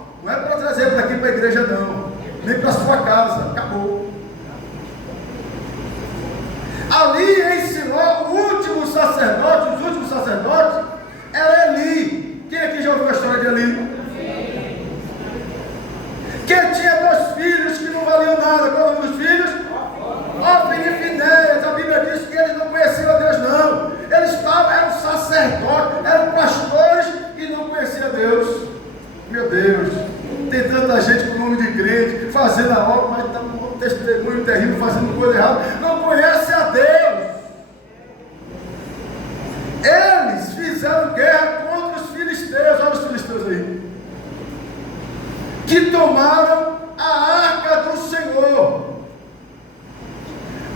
igreja não, nem para a sua casa, acabou. Ali em Siló, os últimos sacerdotes, era Eli. Quem aqui já ouviu a história de Eli? Que tinha 2 filhos que não valiam nada. Qual é o nome dos filhos? Ofni e Finéias. A Bíblia diz que eles não conheciam a Deus, não. Eles eram sacerdotes, eram pastores e não conheciam a Deus. Meu Deus, tem tanta gente com o nome de crente, fazendo a obra, mas está com um testemunho terrível, fazendo coisa errada, não conhece a Deus. Eles fizeram guerra contra os filisteus. Olha os filisteus aí, que tomaram a arca do Senhor.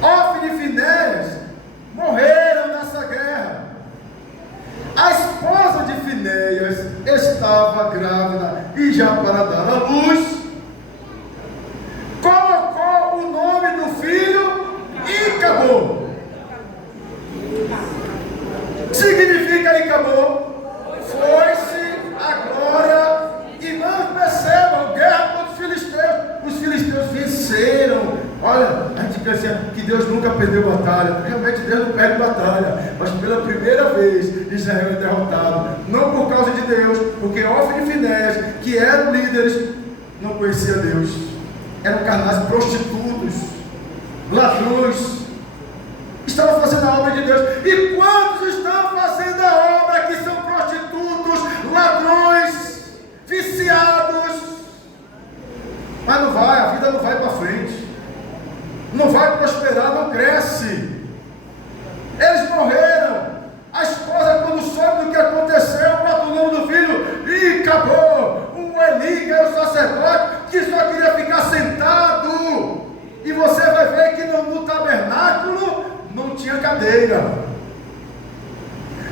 Ofni e Finéias morreram nessa guerra. A esposa de Finéias estava grávida e já para dar à luz, colocou o nome do filho Ícabo. Significa Ícabo, foi-se a glória. E não percebam, guerra contra os filisteus. Os filisteus venceram. Olha, a gente pensa que Deus nunca perdeu batalha. Realmente Deus não perde batalha. Mas pela primeira vez Israel é derrotado. Não por causa de Deus, porque Ofni e Finéias, que eram líderes, não conheciam Deus. Eram carnais prostitutos, ladrões. Estavam fazendo a obra de Deus. E quantos estão fazendo a obra que são prostitutos, ladrões, viciados? Mas não vai, a vida não vai para frente, não vai prosperar, não cresce. Eles morreram. A esposa, quando soube do que aconteceu, bota o nome do filho e acabou. O Eli, que era o sacerdote, que só queria ficar sentado. E você vai ver que no tabernáculo não tinha cadeira.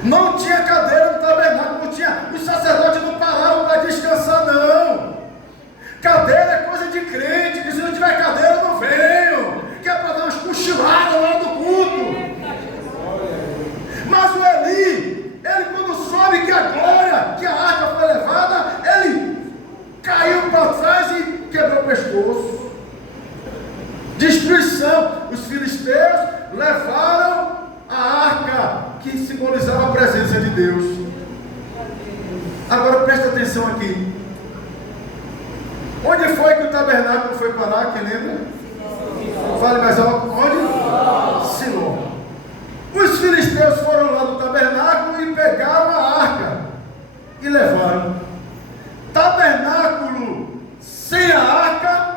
Não tinha cadeira no tabernáculo, não tinha. Os sacerdotes não paravam para descansar, não. Cadeira é coisa de crente, que se não tiver cadeira eu não venho, que é para dar umas cochiladas lá no culto. Mas o Eli, ele quando soube que a glória, que a arca foi levada, ele caiu para trás e quebrou o pescoço. Destruição. Os filisteus levaram a arca, que simbolizava a presença de Deus. Agora presta atenção aqui. Onde foi que o tabernáculo foi parar? Quem lembra? Fale mais alto. Onde? Siló. Os filisteus foram lá no tabernáculo e pegaram a arca e levaram. Tabernáculo sem a arca.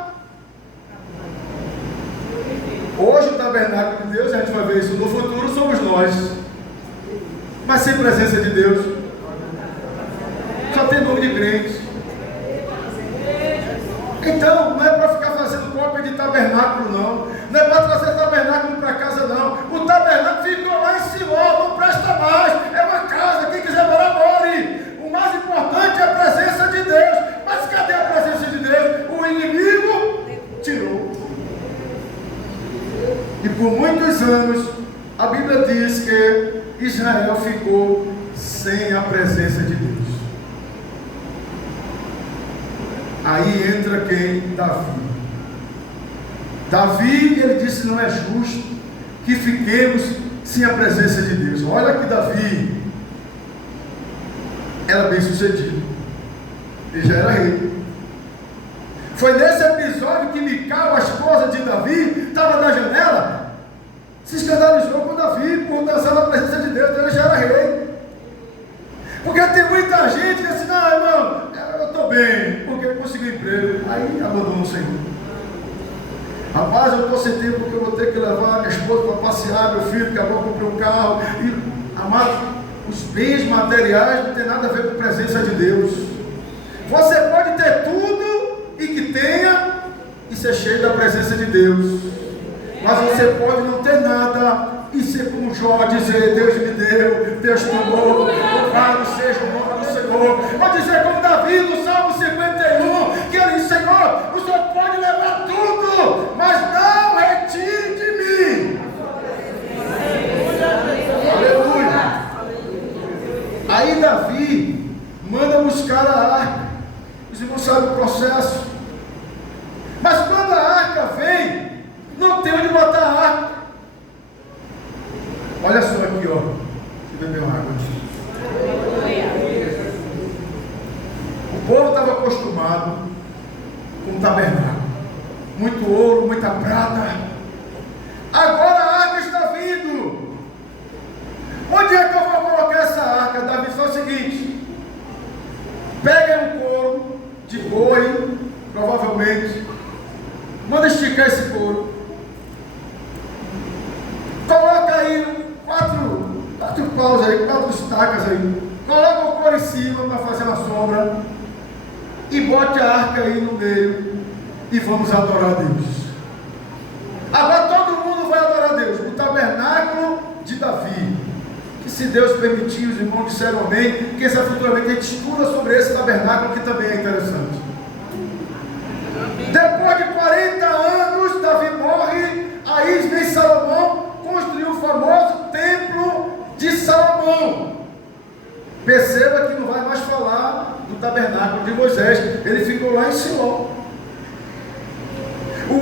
Hoje o tabernáculo de Deus, a gente vai ver isso no futuro, somos nós. Mas sem presença de Deus, só tem nome de crente. Então, não é para ficar fazendo cópia de tabernáculo, não. Não é para trazer tabernáculo para casa, não. O tabernáculo ficou lá em Siló, não presta mais. É uma casa, quem quiser morar, more. O mais importante é a presença de Deus. Mas cadê a presença de Deus? O inimigo tirou. E por muitos anos, a Bíblia diz que Israel ficou sem a presença de Deus. Aí entra quem? Davi. Davi, ele disse: não é justo que fiquemos sem a presença de Deus. Olha que Davi era bem sucedido, ele já era rei. Foi nesse episódio que Mical, a esposa de Davi, estava na janela, se escandalizou com Davi por dançar na presença de Deus. Ele já era rei. Porque tem muita gente que diz: não, irmão, eu estou bem, porque eu consegui emprego. Aí abandonou o Senhor. Rapaz, eu estou sem tempo porque eu vou ter que levar minha esposa para passear, meu filho, acabou de comprar um carro. E, amado, os bens materiais não tem nada a ver com a presença de Deus. Você pode ter tudo e que tenha e ser cheio da presença de Deus. Mas você pode não ter nada e ser como Jó, dizer: Deus me deu, Deus tomou, louvado seja o nome do Senhor. Pode dizer como Davi no Salmo 51, que ele disse: Senhor, o Senhor pode levar tudo, mas não retire de mim. Aleluia. Aí Davi manda buscar a arca. Os irmãos sabem o processo. Mas quando a arca vem, não tem onde botar a arca. Olha só aqui, ó. Deixa eu beber uma água. O povo estava acostumado com o tabernáculo. Muito ouro, muita prata. Agora a arca está vindo. Onde é que eu vou colocar essa arca? Davi faz o seguinte: pega um couro de boi, provavelmente, manda esticar esse couro, coloca aí quatro paus aí, 4 estacas aí, coloca o couro em cima para fazer uma sombra e bote a arca aí no meio e vamos adorar a Deus. Agora todo mundo vai adorar a Deus. O tabernáculo de Davi, que se Deus permitir, os irmãos disseram amém, que futuramente a gente estuda sobre esse tabernáculo, que também é interessante. Depois de 40 anos, Davi morre, aí vem Salomão, construiu o famoso templo de Salomão. Perceba que não vai mais falar do tabernáculo de Moisés, ele ficou lá em Siló.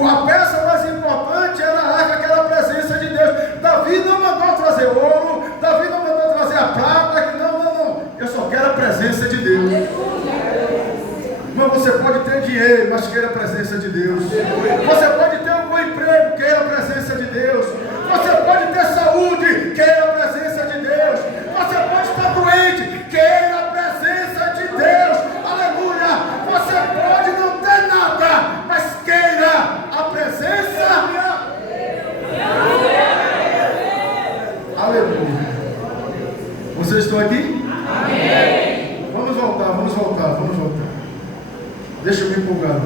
A peça mais importante era a arca, que era a presença de Deus. Davi não mandou trazer ouro, Davi não mandou trazer a prata, não. Eu só quero a presença de Deus. Mas você pode ter dinheiro, mas queira a presença de Deus. Você pode ter um bom emprego, queira a presença de Deus. Você pode ter saúde, queira a presença de Deus. Você pode estar doente, queira a presença de Deus. Aleluia! Você pode não ter nada, mas queira a presença. Aleluia! Vocês estão aqui? Amém. Vamos voltar. Deixa eu me empolgar.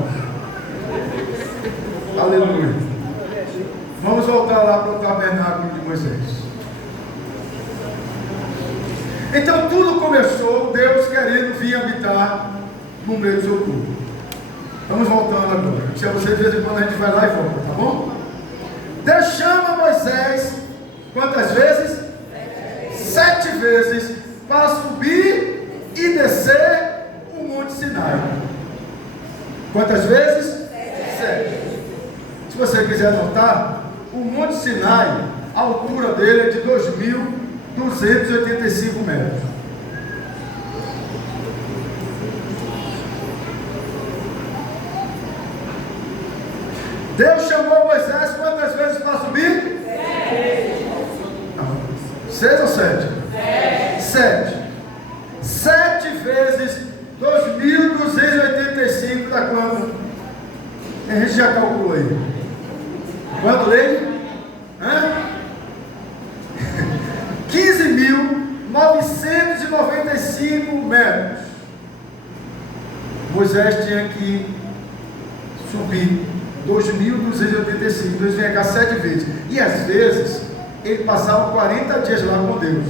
Aleluia. Vamos voltar lá para o tabernáculo de Moisés. Então tudo começou, Deus querendo vir habitar no meio do seu povo. Vamos voltando agora. Se você de vez em quando a gente vai lá e volta, tá bom? Deus chama Moisés, quantas vezes? 7 vezes, para subir e descer o Monte Sinai. Quantas vezes? 7. Se você quiser anotar, o Monte Sinai, a altura dele é de 2.285 metros. Deus chamou Moisés quantas vezes para subir? 6 ou 7? 7. 7 vezes 2.285 dá quanto? A gente já calculou aí. Quanto lei? 15.995 metros. Moisés tinha que subir 2.285. Deus vinha cá 7 vezes. E às vezes ele passava 40 dias lá com Deus.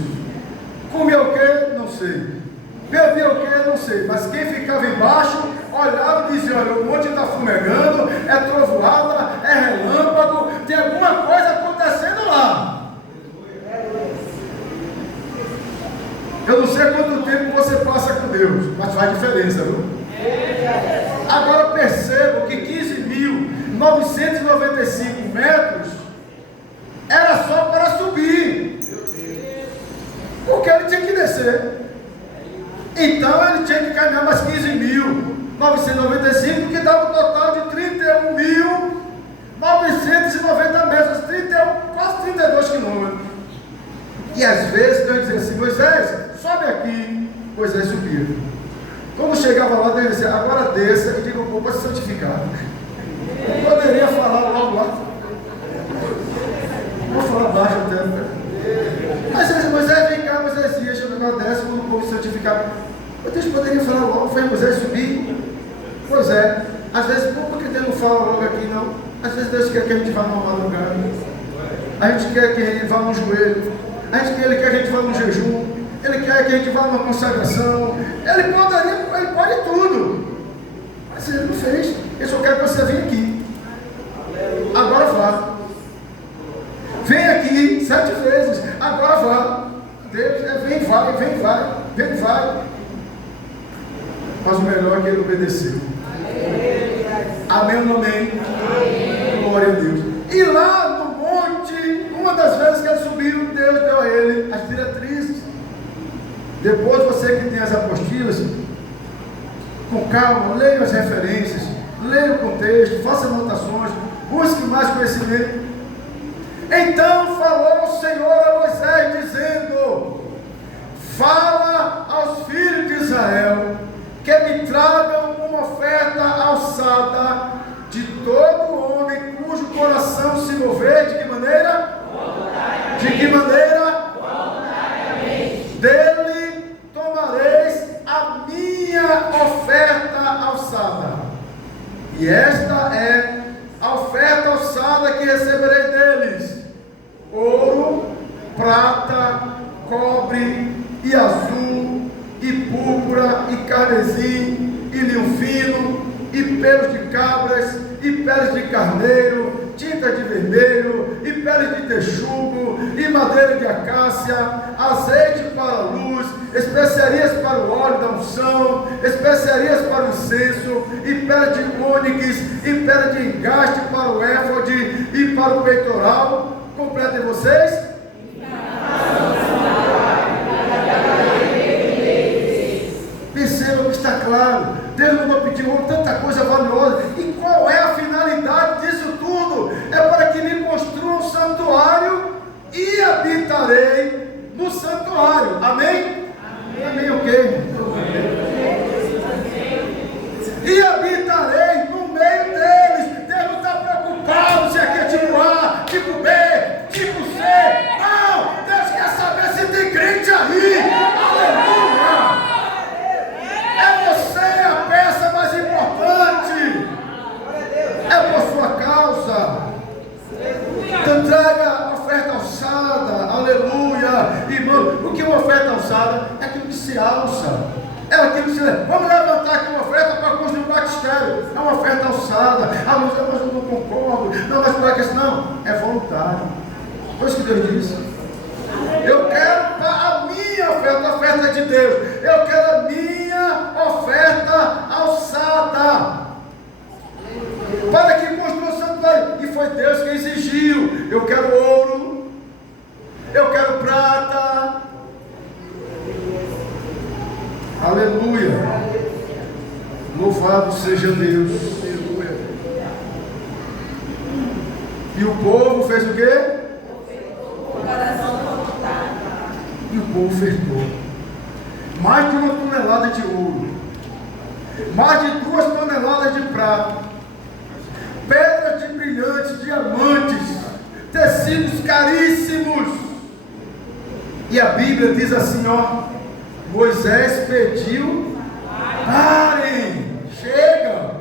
Comia o que? Não sei. Bebia o que? Não sei. Mas quem ficava embaixo olhava e dizia: olha, o monte está fumegando, é trovoada, é relâmpago, tem alguma coisa acontecendo lá. Eu não sei quanto tempo você passa com Deus, mas faz diferença, viu? Agora percebam que 15.995 metros era só para subir, porque ele tinha que descer. Então ele tinha que caminhar mais 15.995, que dava um total de 31.990 metros, 31, quase 32 quilômetros. E às vezes Deus dizia assim: Moisés, sobe aqui. Moisés subia. Quando chegava lá, Deus dizia: agora desça e diga o povo para se santificar. Eu poderia falar logo lá. Vou falar baixo até. Às vezes Moisés vem cá, Moisés ia, chega agora desce, quando o povo se santificar. Deus poderia falar logo, foi Moisés subir. Pois é. Às vezes, por que Deus não fala logo aqui, não? Às vezes Deus quer que a gente vá numa madrugada. A gente quer que ele vá no joelho. Ele quer que a gente vá no jejum. Ele quer que a gente vá numa consagração. Ele pode tudo. Mas ele não fez. Eu só quero que você venha aqui. Agora vá. Vem aqui 7 vezes. Agora vá. Deus vem, vai. Mas o melhor é que ele obedeceu. Amém ou não amém? Glória a Deus. E lá no monte, uma das vezes que ele subiu, Deus deu a ele as diretrizes. Depois você que tem as apostilas, com calma, leia as referências, leia o contexto, faça anotações, busque mais conhecimento. Então falou o Senhor a Moisés, dizendo: fala aos filhos de Israel que me tragam uma oferta alçada de todo homem cujo coração se mover. De que maneira? De que maneira? Dele tomareis a minha oferta alçada. E esta é a oferta alçada que receberei deles: ouro, prata, cobre e azul, e púrpura, e carmesim, e linho fino, e pelos de cabras, e peles de carneiro, tinta de vermelho, e peles de texugo, e madeira de acácia, azeite para a luz, especiarias para o óleo da unção, especiarias para o incenso, e pele de ônix, e pele de engaste para o éfode e para o peitoral. Completem vocês. Perceba que está claro. Deus não vai pedir ouro, tanta coisa valiosa. E qual é a finalidade disso tudo? É para que me construa um santuário e habitarei no santuário. Amém? Amém o quê? E habitarei no meio deles. Deus não está preocupado se aqui é tipo A, tipo B, tipo C. Não! Deus quer saber se tem crente aí. Aleluia! É você a peça mais importante. É por sua causa. Então traga a oferta alçada. Aleluia. Irmão, o que é uma oferta alçada? É aquilo que se alça. É aquilo que se... Vamos levantar aqui uma oferta para construir um batistério. É uma oferta alçada. Ah, mas eu não concordo. Não, mas para que não? É voluntário. Foi isso que Deus disse. Eu quero a minha oferta, a oferta de Deus. Eu quero a minha oferta alçada. Para que construa o santuário. E foi Deus que exigiu. Eu quero ouro. Eu quero prata. Aleluia. Louvado seja Deus. E o povo fez o quê? E o povo ofertou mais de 1 tonelada de ouro, mais de 2 toneladas de prata, pedras de brilhantes, diamantes, tecidos caríssimos. E a Bíblia diz assim, ó: Moisés pediu: parem, chega.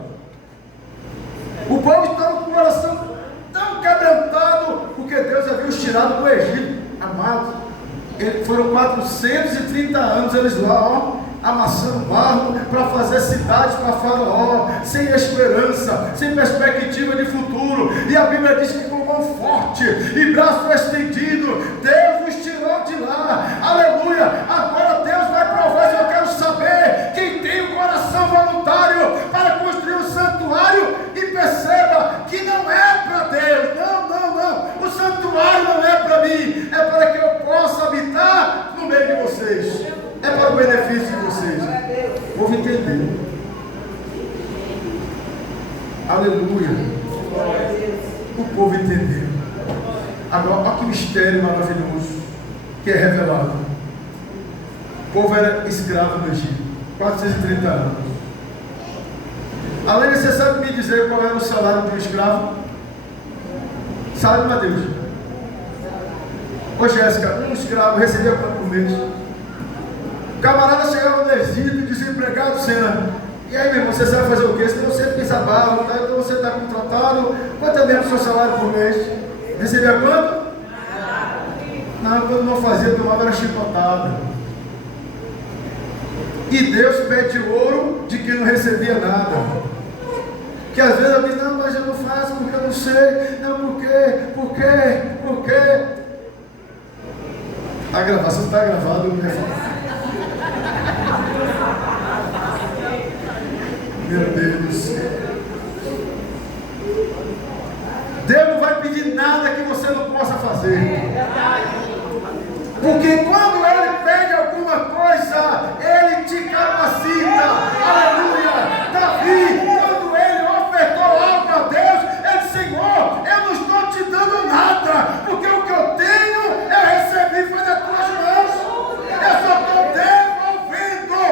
O povo estava com o coração tão quebrantado, porque Deus havia os tirado do Egito. Amados, foram 430 anos eles lá, ó, amassando barro para fazer cidades para Faraó, sem esperança, sem perspectiva de futuro. E a Bíblia diz que com mão forte e braço estendido, Deus os tirou de lá. Aleluia. Agora Deus vai provar. Eu quero saber quem tem o coração voluntário para construir um santuário. E perceba que não é para Deus. Não. O santuário não é para mim, é para que eu possa habitar no meio de vocês. É para o benefício de vocês. O povo entendeu. Aleluia. O povo entendeu. Agora, olha que mistério maravilhoso que é revelado. O povo era escravo no Egito, 430 anos. Além de, você sabe me dizer qual era o salário de um escravo? Sabe, Mateus? Ô Jéssica, um escravo recebia quanto por mês? O camarada chegava no Egito, desempregado, cena. E aí, meu irmão, você sabe fazer o quê? Se você pisa barro, tá? Então você está contratado. Quanto é mesmo o seu salário por mês? Recebia quanto? Não, quando não fazia, tomava era chicotada. E Deus pede ouro de quem não recebia nada. Que às vezes eu digo: não, mas eu não faço porque eu não sei. Não, por quê? A gravação está gravada, meu irmão. Meu Deus do céu. fazer. Porque quando Ele pede alguma coisa, Ele te capacita. Aleluia! Davi, quando ele ofertou algo a Deus, ele disse: Senhor, eu não estou te dando nada, porque o que eu tenho, eu recebi foi das tuas mãos. Eu só estou devolvendo.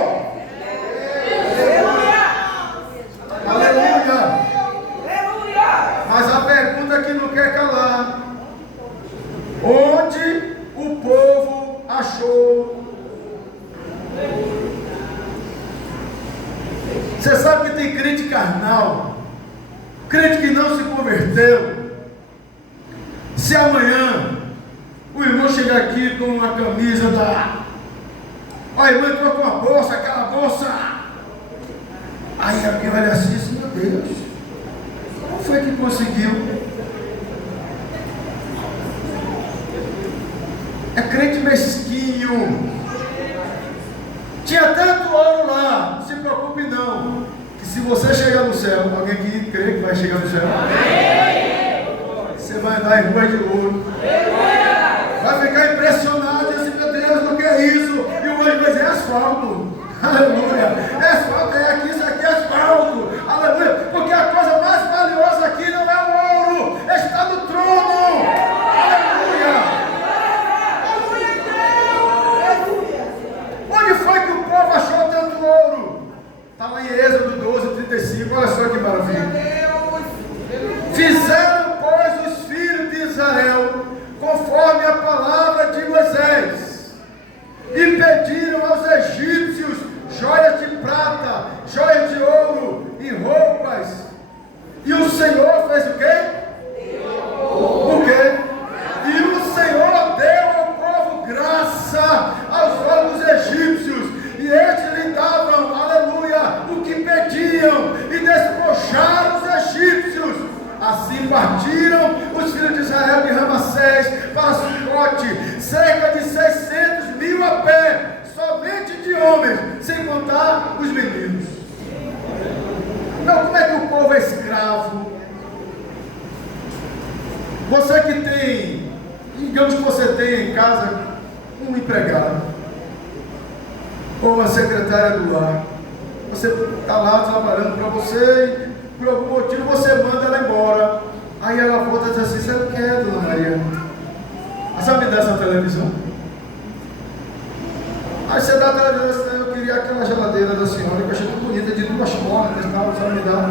Aleluia! Mas a pergunta que não quer calar: onde o povo achou? Você sabe que tem crente carnal, crente que não se converteu. Se amanhã o irmão chegar aqui com uma camisa da... Olha, irmão entrou com uma bolsa, aquela bolsa. Aí alguém vai olhar assim: meu Deus, como foi que conseguiu? É crente mesquinho. Tinha tanto ouro lá, não se preocupe não, que se você chegar no céu, alguém aqui crê que vai chegar no céu? Você vai andar em rua de ouro. Vai ficar impressionado e assim: meu Deus, o que é isso? E o anjo vai dizer: asfalto. Aleluia. É asfalto, é aqui, isso aqui é asfalto. Aleluia. Porque a coisa mais valiosa aqui não é o ouro, está no trono. Aleluia. Onde foi que o povo achou tanto ouro? Está lá em Êxodo 12:35. Olha só que maravilha. Fizeram, pois, os filhos de Israel conforme a palavra de Moisés, e pediram aos egípcios joias de prata, joias de ouro e roupas. E o Senhor fez o quê? O quê? E o Senhor deu ao povo graça aos olhos dos egípcios, e estes lhe davam, aleluia, o que pediam, e despojaram os egípcios. Assim partiram os filhos de Israel de Ramassés para Sucote, cerca de 600.000 a pé, somente de homens, sem contar os meninos. Então, como é que o povo é escravo? Você que tem, digamos que você tem em casa um empregado, ou uma secretária do lar. Você está lá trabalhando para você, e por algum motivo você manda ela embora. Aí ela volta e diz assim: você não quer, dona Maria? A senhora me dá essa televisão? Aí você dá a televisão: eu queria aquela geladeira da senhora, que eu achei tão bonita, de duas portas, tal, a senhora me dá.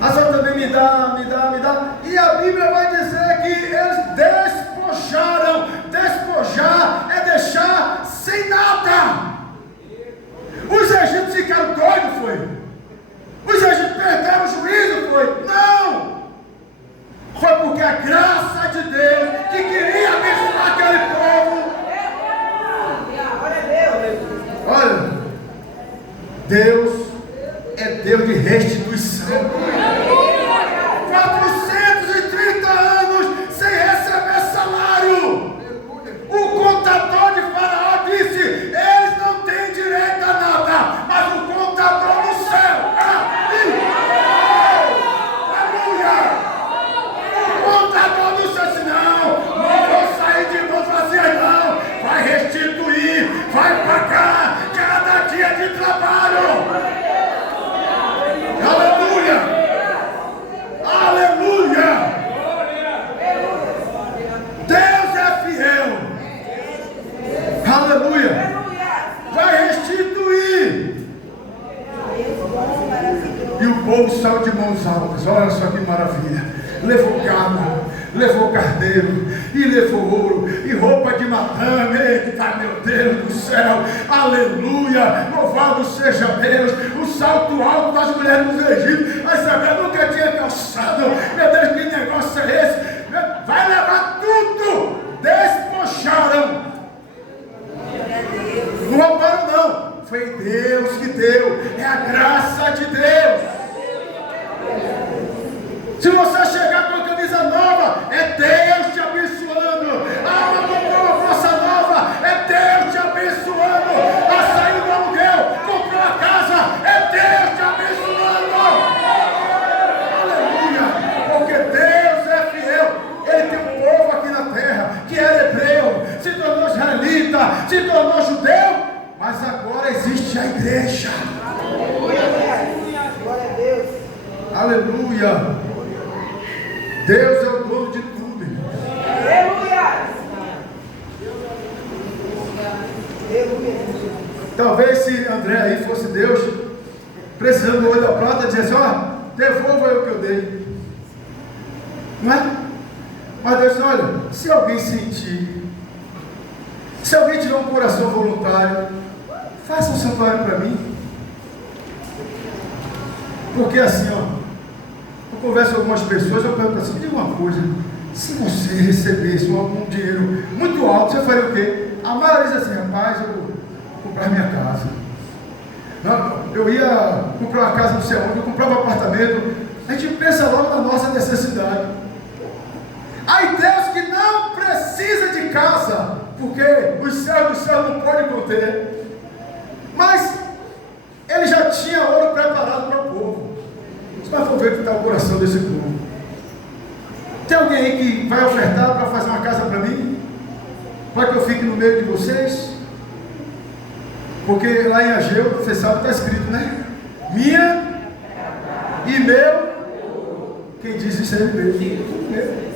A senhora também me dá. E a Bíblia vai dizer que eles despojaram. Despojar é deixar sem nada. Os egípcios ficaram doidos, foi? Os egípcios perderam o juízo, foi? Não! Foi porque a graça de Deus, que queria abençoar aquele povo. Olha, Deus é Deus de restituição. 430 anos sem receber salário. O contador de Faraó disse: eles não têm direito a nada, mas o contador no céu. Aleluia! O contador no céu disse: não vou sair de mãos vazias, não. Vai restituir, vai pagar cada dia de trabalho. Aleluia! Aleluia! Deus é fiel. Aleluia! Vai restituir. E o povo saiu de mãos altas. Olha só que maravilha. Levou gado, levou carneiro, e levou ouro, e roupa de madame. Eita, meu Deus do céu, aleluia, louvado seja Deus. O salto alto das mulheres dos Egípcios, a Isabel nunca tinha calçado. Meu Deus, que negócio é esse? Vai levar tudo. Despojaram. Não roubaram não, foi Deus que deu, é a graça de Deus. Se você chegar com a camisa nova, é Deus te abençoando. A alma comprou uma bolsa nova, é Deus te abençoando. A sair do aluguel, comprou a casa, é Deus te abençoando. Aleluia, porque Deus é fiel. Ele tem um povo aqui na Aleluia. Deus é o dono de tudo. Aleluia. Talvez se André aí fosse Deus, precisando do ouro da prata, dizesse: ó, devolva eu o que eu dei. Não é? Mas Deus diz: olha, se alguém sentir, se alguém tiver um coração voluntário, faça um santuário para mim. Porque assim, ó, eu converso com algumas pessoas, eu pergunto assim: me diga uma coisa, se você recebesse algum dinheiro muito alto, você faria o quê? A maioria diz assim: rapaz, eu vou comprar minha casa. Não, eu ia comprar uma casa não sei onde, eu comprava um apartamento. A gente pensa logo na nossa necessidade. Aí Deus que não precisa de casa, porque os céus do céu não podem conter, mas Ele já tinha ouro preparado para o povo. Mas vamos ver que está o coração desse povo. Tem alguém aí que vai ofertar para fazer uma casa para mim? Para que eu fique no meio de vocês? Porque lá em Ageu, você sabe, está escrito, né? Minha e meu. Quem diz isso é Ele mesmo.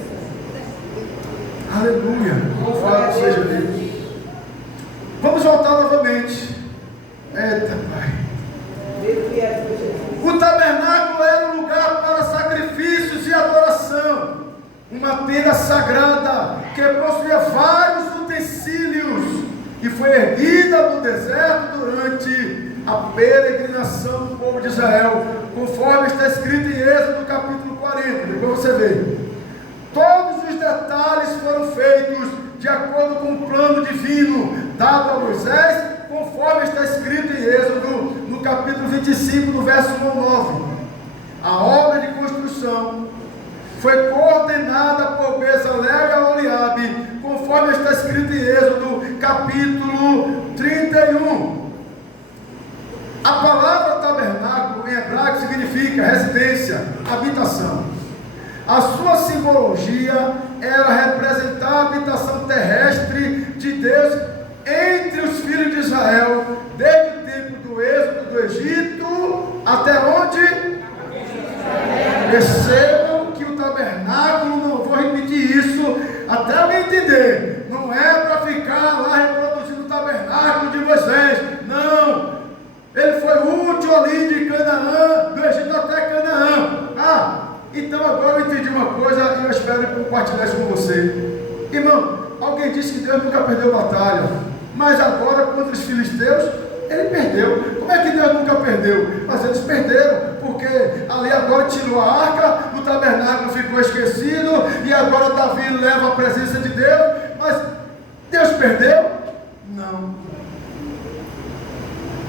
Aleluia. Louvado seja Deus. Vamos voltar novamente. Eita, Pai. O tabernáculo era um lugar para sacrifícios e adoração. Uma tenda sagrada que possuía vários utensílios e foi erguida no deserto durante a peregrinação do povo de Israel, conforme está escrito em Êxodo capítulo 40. Depois você vê. Todos os detalhes foram feitos de acordo com o plano divino dado a Moisés, conforme está escrito em Êxodo no capítulo 25, no verso 1 ao 9. A obra de construção foi coordenada por Bezalel e Aholiabe, conforme está escrito em Êxodo capítulo 31. A palavra tabernáculo em hebraico significa residência, habitação. A sua simbologia era representar a habitação terrestre de Deus entre os filhos de Israel, desde o tempo do êxodo do Egito até onde? Percebam que o tabernáculo, não vou repetir isso até alguém entender, não é para ficar lá reproduzindo o tabernáculo de Moisés, não. Ele foi útil ali de Canaã, do Egito até Canaã. Então agora eu entendi uma coisa e eu espero compartilhar isso com você. Irmão, alguém disse que Deus nunca perdeu batalha, mas agora contra os filisteus, Ele perdeu. Como é que Deus nunca perdeu? Mas eles perderam, porque ali agora tirou a arca, o tabernáculo ficou esquecido, e agora Davi leva a presença de Deus. Mas Deus perdeu? Não.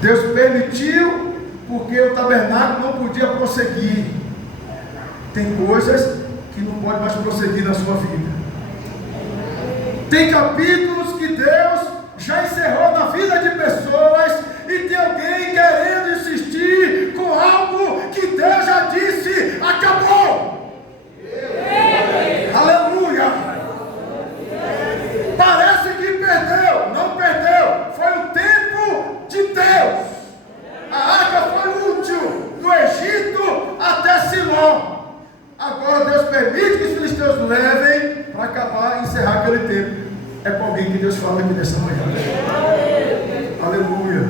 Deus permitiu, porque o tabernáculo não podia prosseguir. Tem coisas que não pode mais prosseguir na sua vida. Tem capítulos que Deus já encerrou na vida de pessoas e tem alguém querendo insistir com algo que Deus já disse, acabou. Aleluia. Parece que perdeu, não perdeu, foi o tempo de Deus. A arca foi útil no Egito até Siló. Agora Deus permite que os filisteus levem para acabar e encerrar aquele tempo. É com alguém que Deus fala aqui nessa manhã. Aleluia.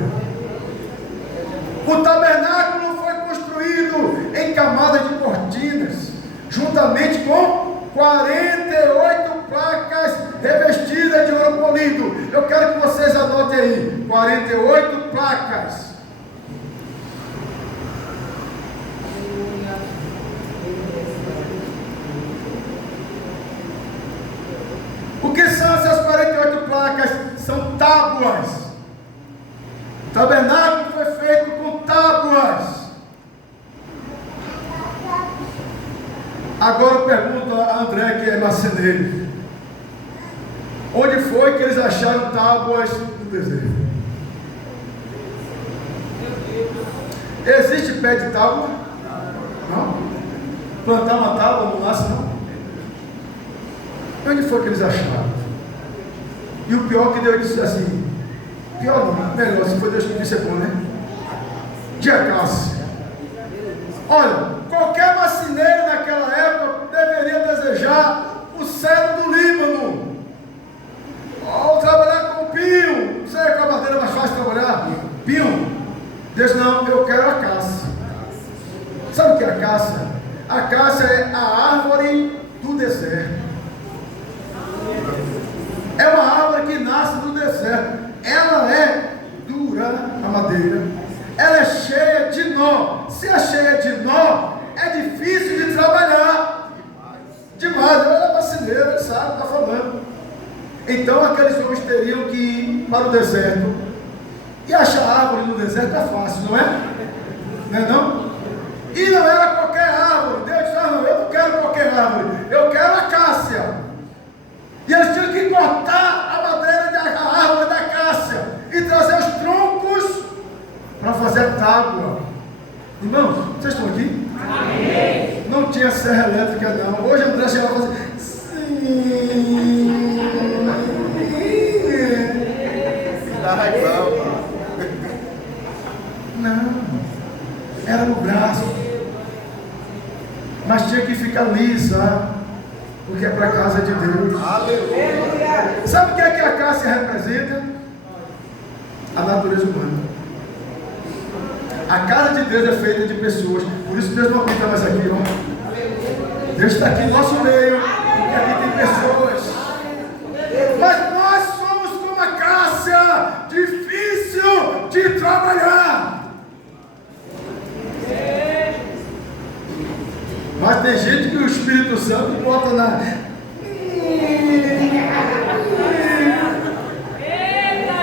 O tabernáculo foi construído em camadas de cortinas, juntamente com 48 placas revestidas de ouro polido. Eu quero que vocês anotem aí, 48 placas. O que são essas 48 placas? São tábuas. O tabernáculo foi feito com tábuas. Agora eu pergunto a André, que é marceneiro, onde foi que eles acharam tábuas no deserto? Existe pé de tábua? Não? Plantar uma tábua não nasce, não? Onde foi que eles acharam? E o pior que Deus disse assim, pior não, melhor, se foi Deus que disse é bom, né? De acaso. Olha, qualquer Qualquer marceneiro naquela época deveria desejar o cedro do Líbano, ou trabalhar com pinho. Não sei qual madeira mais fácil de trabalhar? Pinho. Deus, não, eu quero a cássia. Sabe o que é a cássia? A cássia é a árvore do deserto. É uma árvore que nasce no deserto. Ela é dura, a madeira. Ela é cheia de nó. Se é cheia de nó, é difícil de trabalhar. Demais. Ela é marceneira, ele sabe, está falando. Então aqueles homens teriam que ir para o deserto. E achar árvore no deserto é fácil, não é? Não é não? E não era qualquer árvore. Deus disse, não, eu não quero qualquer árvore, eu quero a cássia. E eles tinham que cortar a madeira da árvore da cássia e trazer os troncos para fazer a tábua. Irmãos, vocês estão aqui? Amém. Não tinha serra elétrica não. Hoje André chegava e falava assim, sim. Não, era no braço, mas tinha que ficar lisa, porque é para a casa de Deus. Aleluia. Sabe o que é que a cássia representa? A natureza humana. A casa de Deus é feita de pessoas, por isso Deus não habita mais aqui, não. Deus está aqui no nosso meio, porque aqui tem pessoas. Mas nós somos como a cássia, difícil de trabalhar. Mas tem gente que o Espírito Santo bota na... Eita,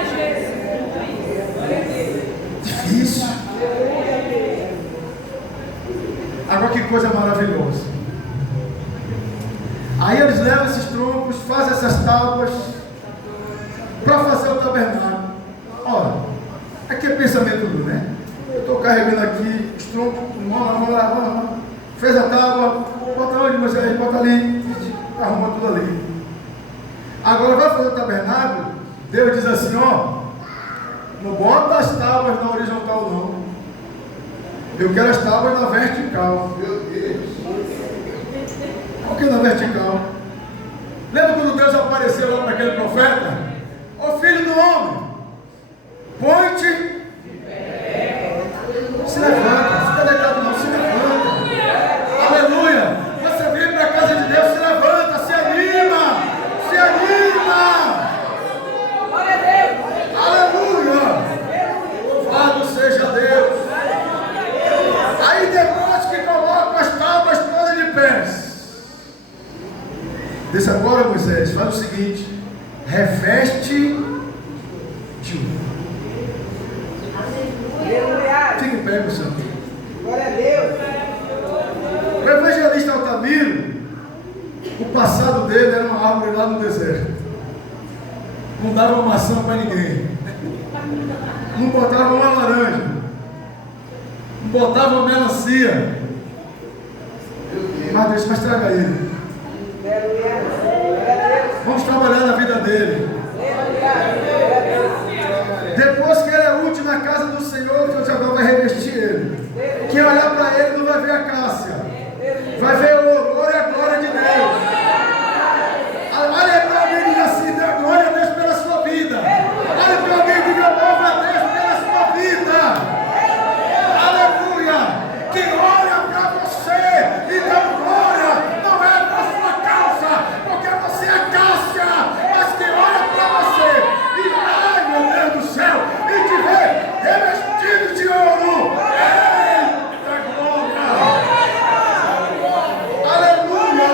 Jesus! Difícil. Agora que coisa maravilhosa. Aí eles levam esses troncos, fazem essas tábuas para fazer o tabernáculo. Ora, aqui é pensamento meu, né? Eu estou carregando aqui os troncos, vamos lá. Fez a tábua, bota onde, Moisés? Bota ali, arruma tudo ali. Agora vai fazer o tabernáculo, Deus diz assim, ó, não bota as tábuas na horizontal não. Eu quero as tábuas na vertical. Meu Deus. Por que na vertical? Lembra quando Deus apareceu lá para aquele profeta? Ô filho do homem, põe-te. Se levanta, fica deitado não, se levanta. Aleluia! Você vem para a casa de Deus, se levanta, se anima! Se anima! Glória a Deus! Aleluia! Louvado seja Deus! Aí depois que coloca as tábuas todas de pés, diz agora, Moisés, faz o seguinte: reveste de ouro. Fica em pé, meu santo. Glória a Deus! O evangelista Altamiro, o passado dele era uma árvore lá no deserto. Não dava maçã para ninguém. Não botava uma laranja. Não botava uma melancia. Mas traga ele. Vamos trabalhar na vida dele. Depois que ele é útil na casa do Senhor, Deus agora vai revestir ele. Quem olhar para ele não vai ver a cássia, vai ver o ouro. Ouro é a glória de Deus. Olha para alguém e diga assim: glória a Deus pela sua vida. Olha para alguém e diga: louva a Deus pela sua vida. Aleluia. Quem olha para você e dá glória não é para sua causa, porque você é cássia, mas quem olha para você e ai meu Deus do céu, e te vê revestido de ouro. Eita glória! Aleluia!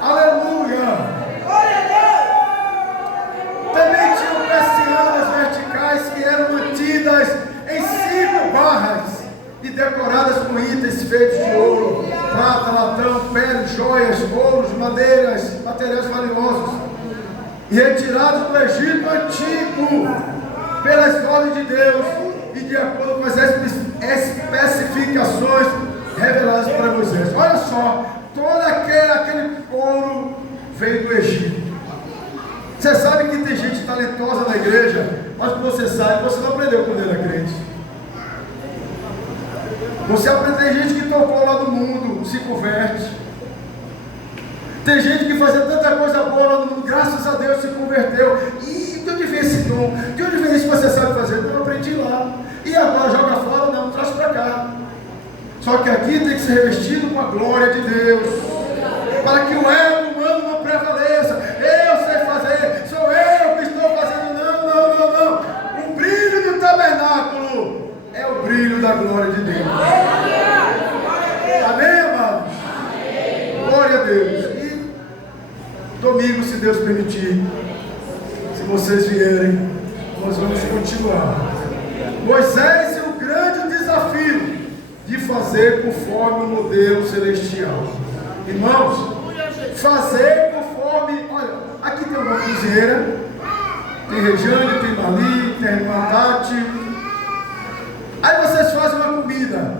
Aleluia! Glória a Deus! Também tinham persianas verticais que eram mantidas em 5 barras e decoradas com itens feitos de ouro, prata, latão, pele, joias, ouros, madeiras, materiais valiosos, e retirados do Egito antigo pelas ordens de Deus e de acordo com as especificações reveladas para Moisés. Olha só, todo aquele ouro veio do Egito. Você sabe que tem gente talentosa na igreja, mas você sabe, você não aprendeu quando era crente. Você aprende, tem gente que tocou lá do mundo, se converte. Tem gente que fazia tanta coisa boa lá no mundo, graças a Deus se converteu. E de onde vem esse dom? De onde vem isso que você sabe fazer? Eu aprendi lá. E agora joga fora? Não, traz para cá. Só que aqui tem que ser revestido com a glória de Deus. Para que o ego humano não prevaleça. Eu sei fazer, sou eu que estou fazendo. Não. O brilho do tabernáculo é o brilho da glória de Deus. Amém, amados? Glória a Deus. E domingo, se Deus permitir, se vocês vierem, nós vamos continuar. Moisés tem um grande desafio de fazer conforme o modelo celestial. Irmãos, fazer conforme. Olha, aqui tem uma cozinheira, tem Regiane, tem Mali, tem a irmã Tati. Aí vocês fazem uma comida,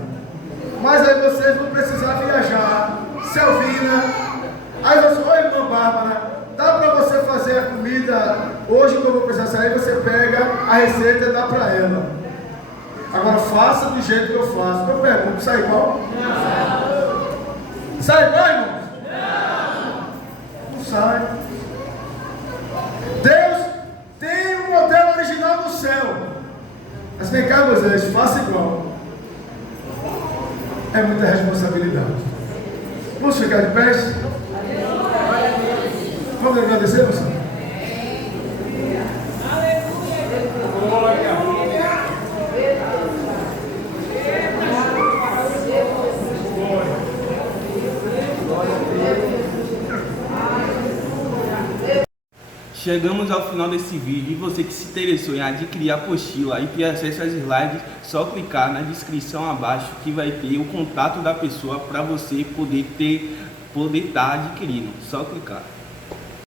mas aí vocês vão precisar viajar. Selvina, aí você, oi irmã Bárbara, dá para você fazer a comida hoje que eu vou precisar sair? Você pega a receita e dá para ela. Agora faça do jeito que eu faço. Eu pergunto, sai igual? Não. Sai igual, irmão? Não sai. Deus tem um modelo original no céu. Mas vem cá, Moisés, faça igual. É muita responsabilidade. Vamos ficar de pé? Vamos agradecer, você? Chegamos ao final desse vídeo e você que se interessou em adquirir a apostila e ter acesso às slides, só clicar na descrição abaixo que vai ter o contato da pessoa para você poder estar adquirindo. Só clicar.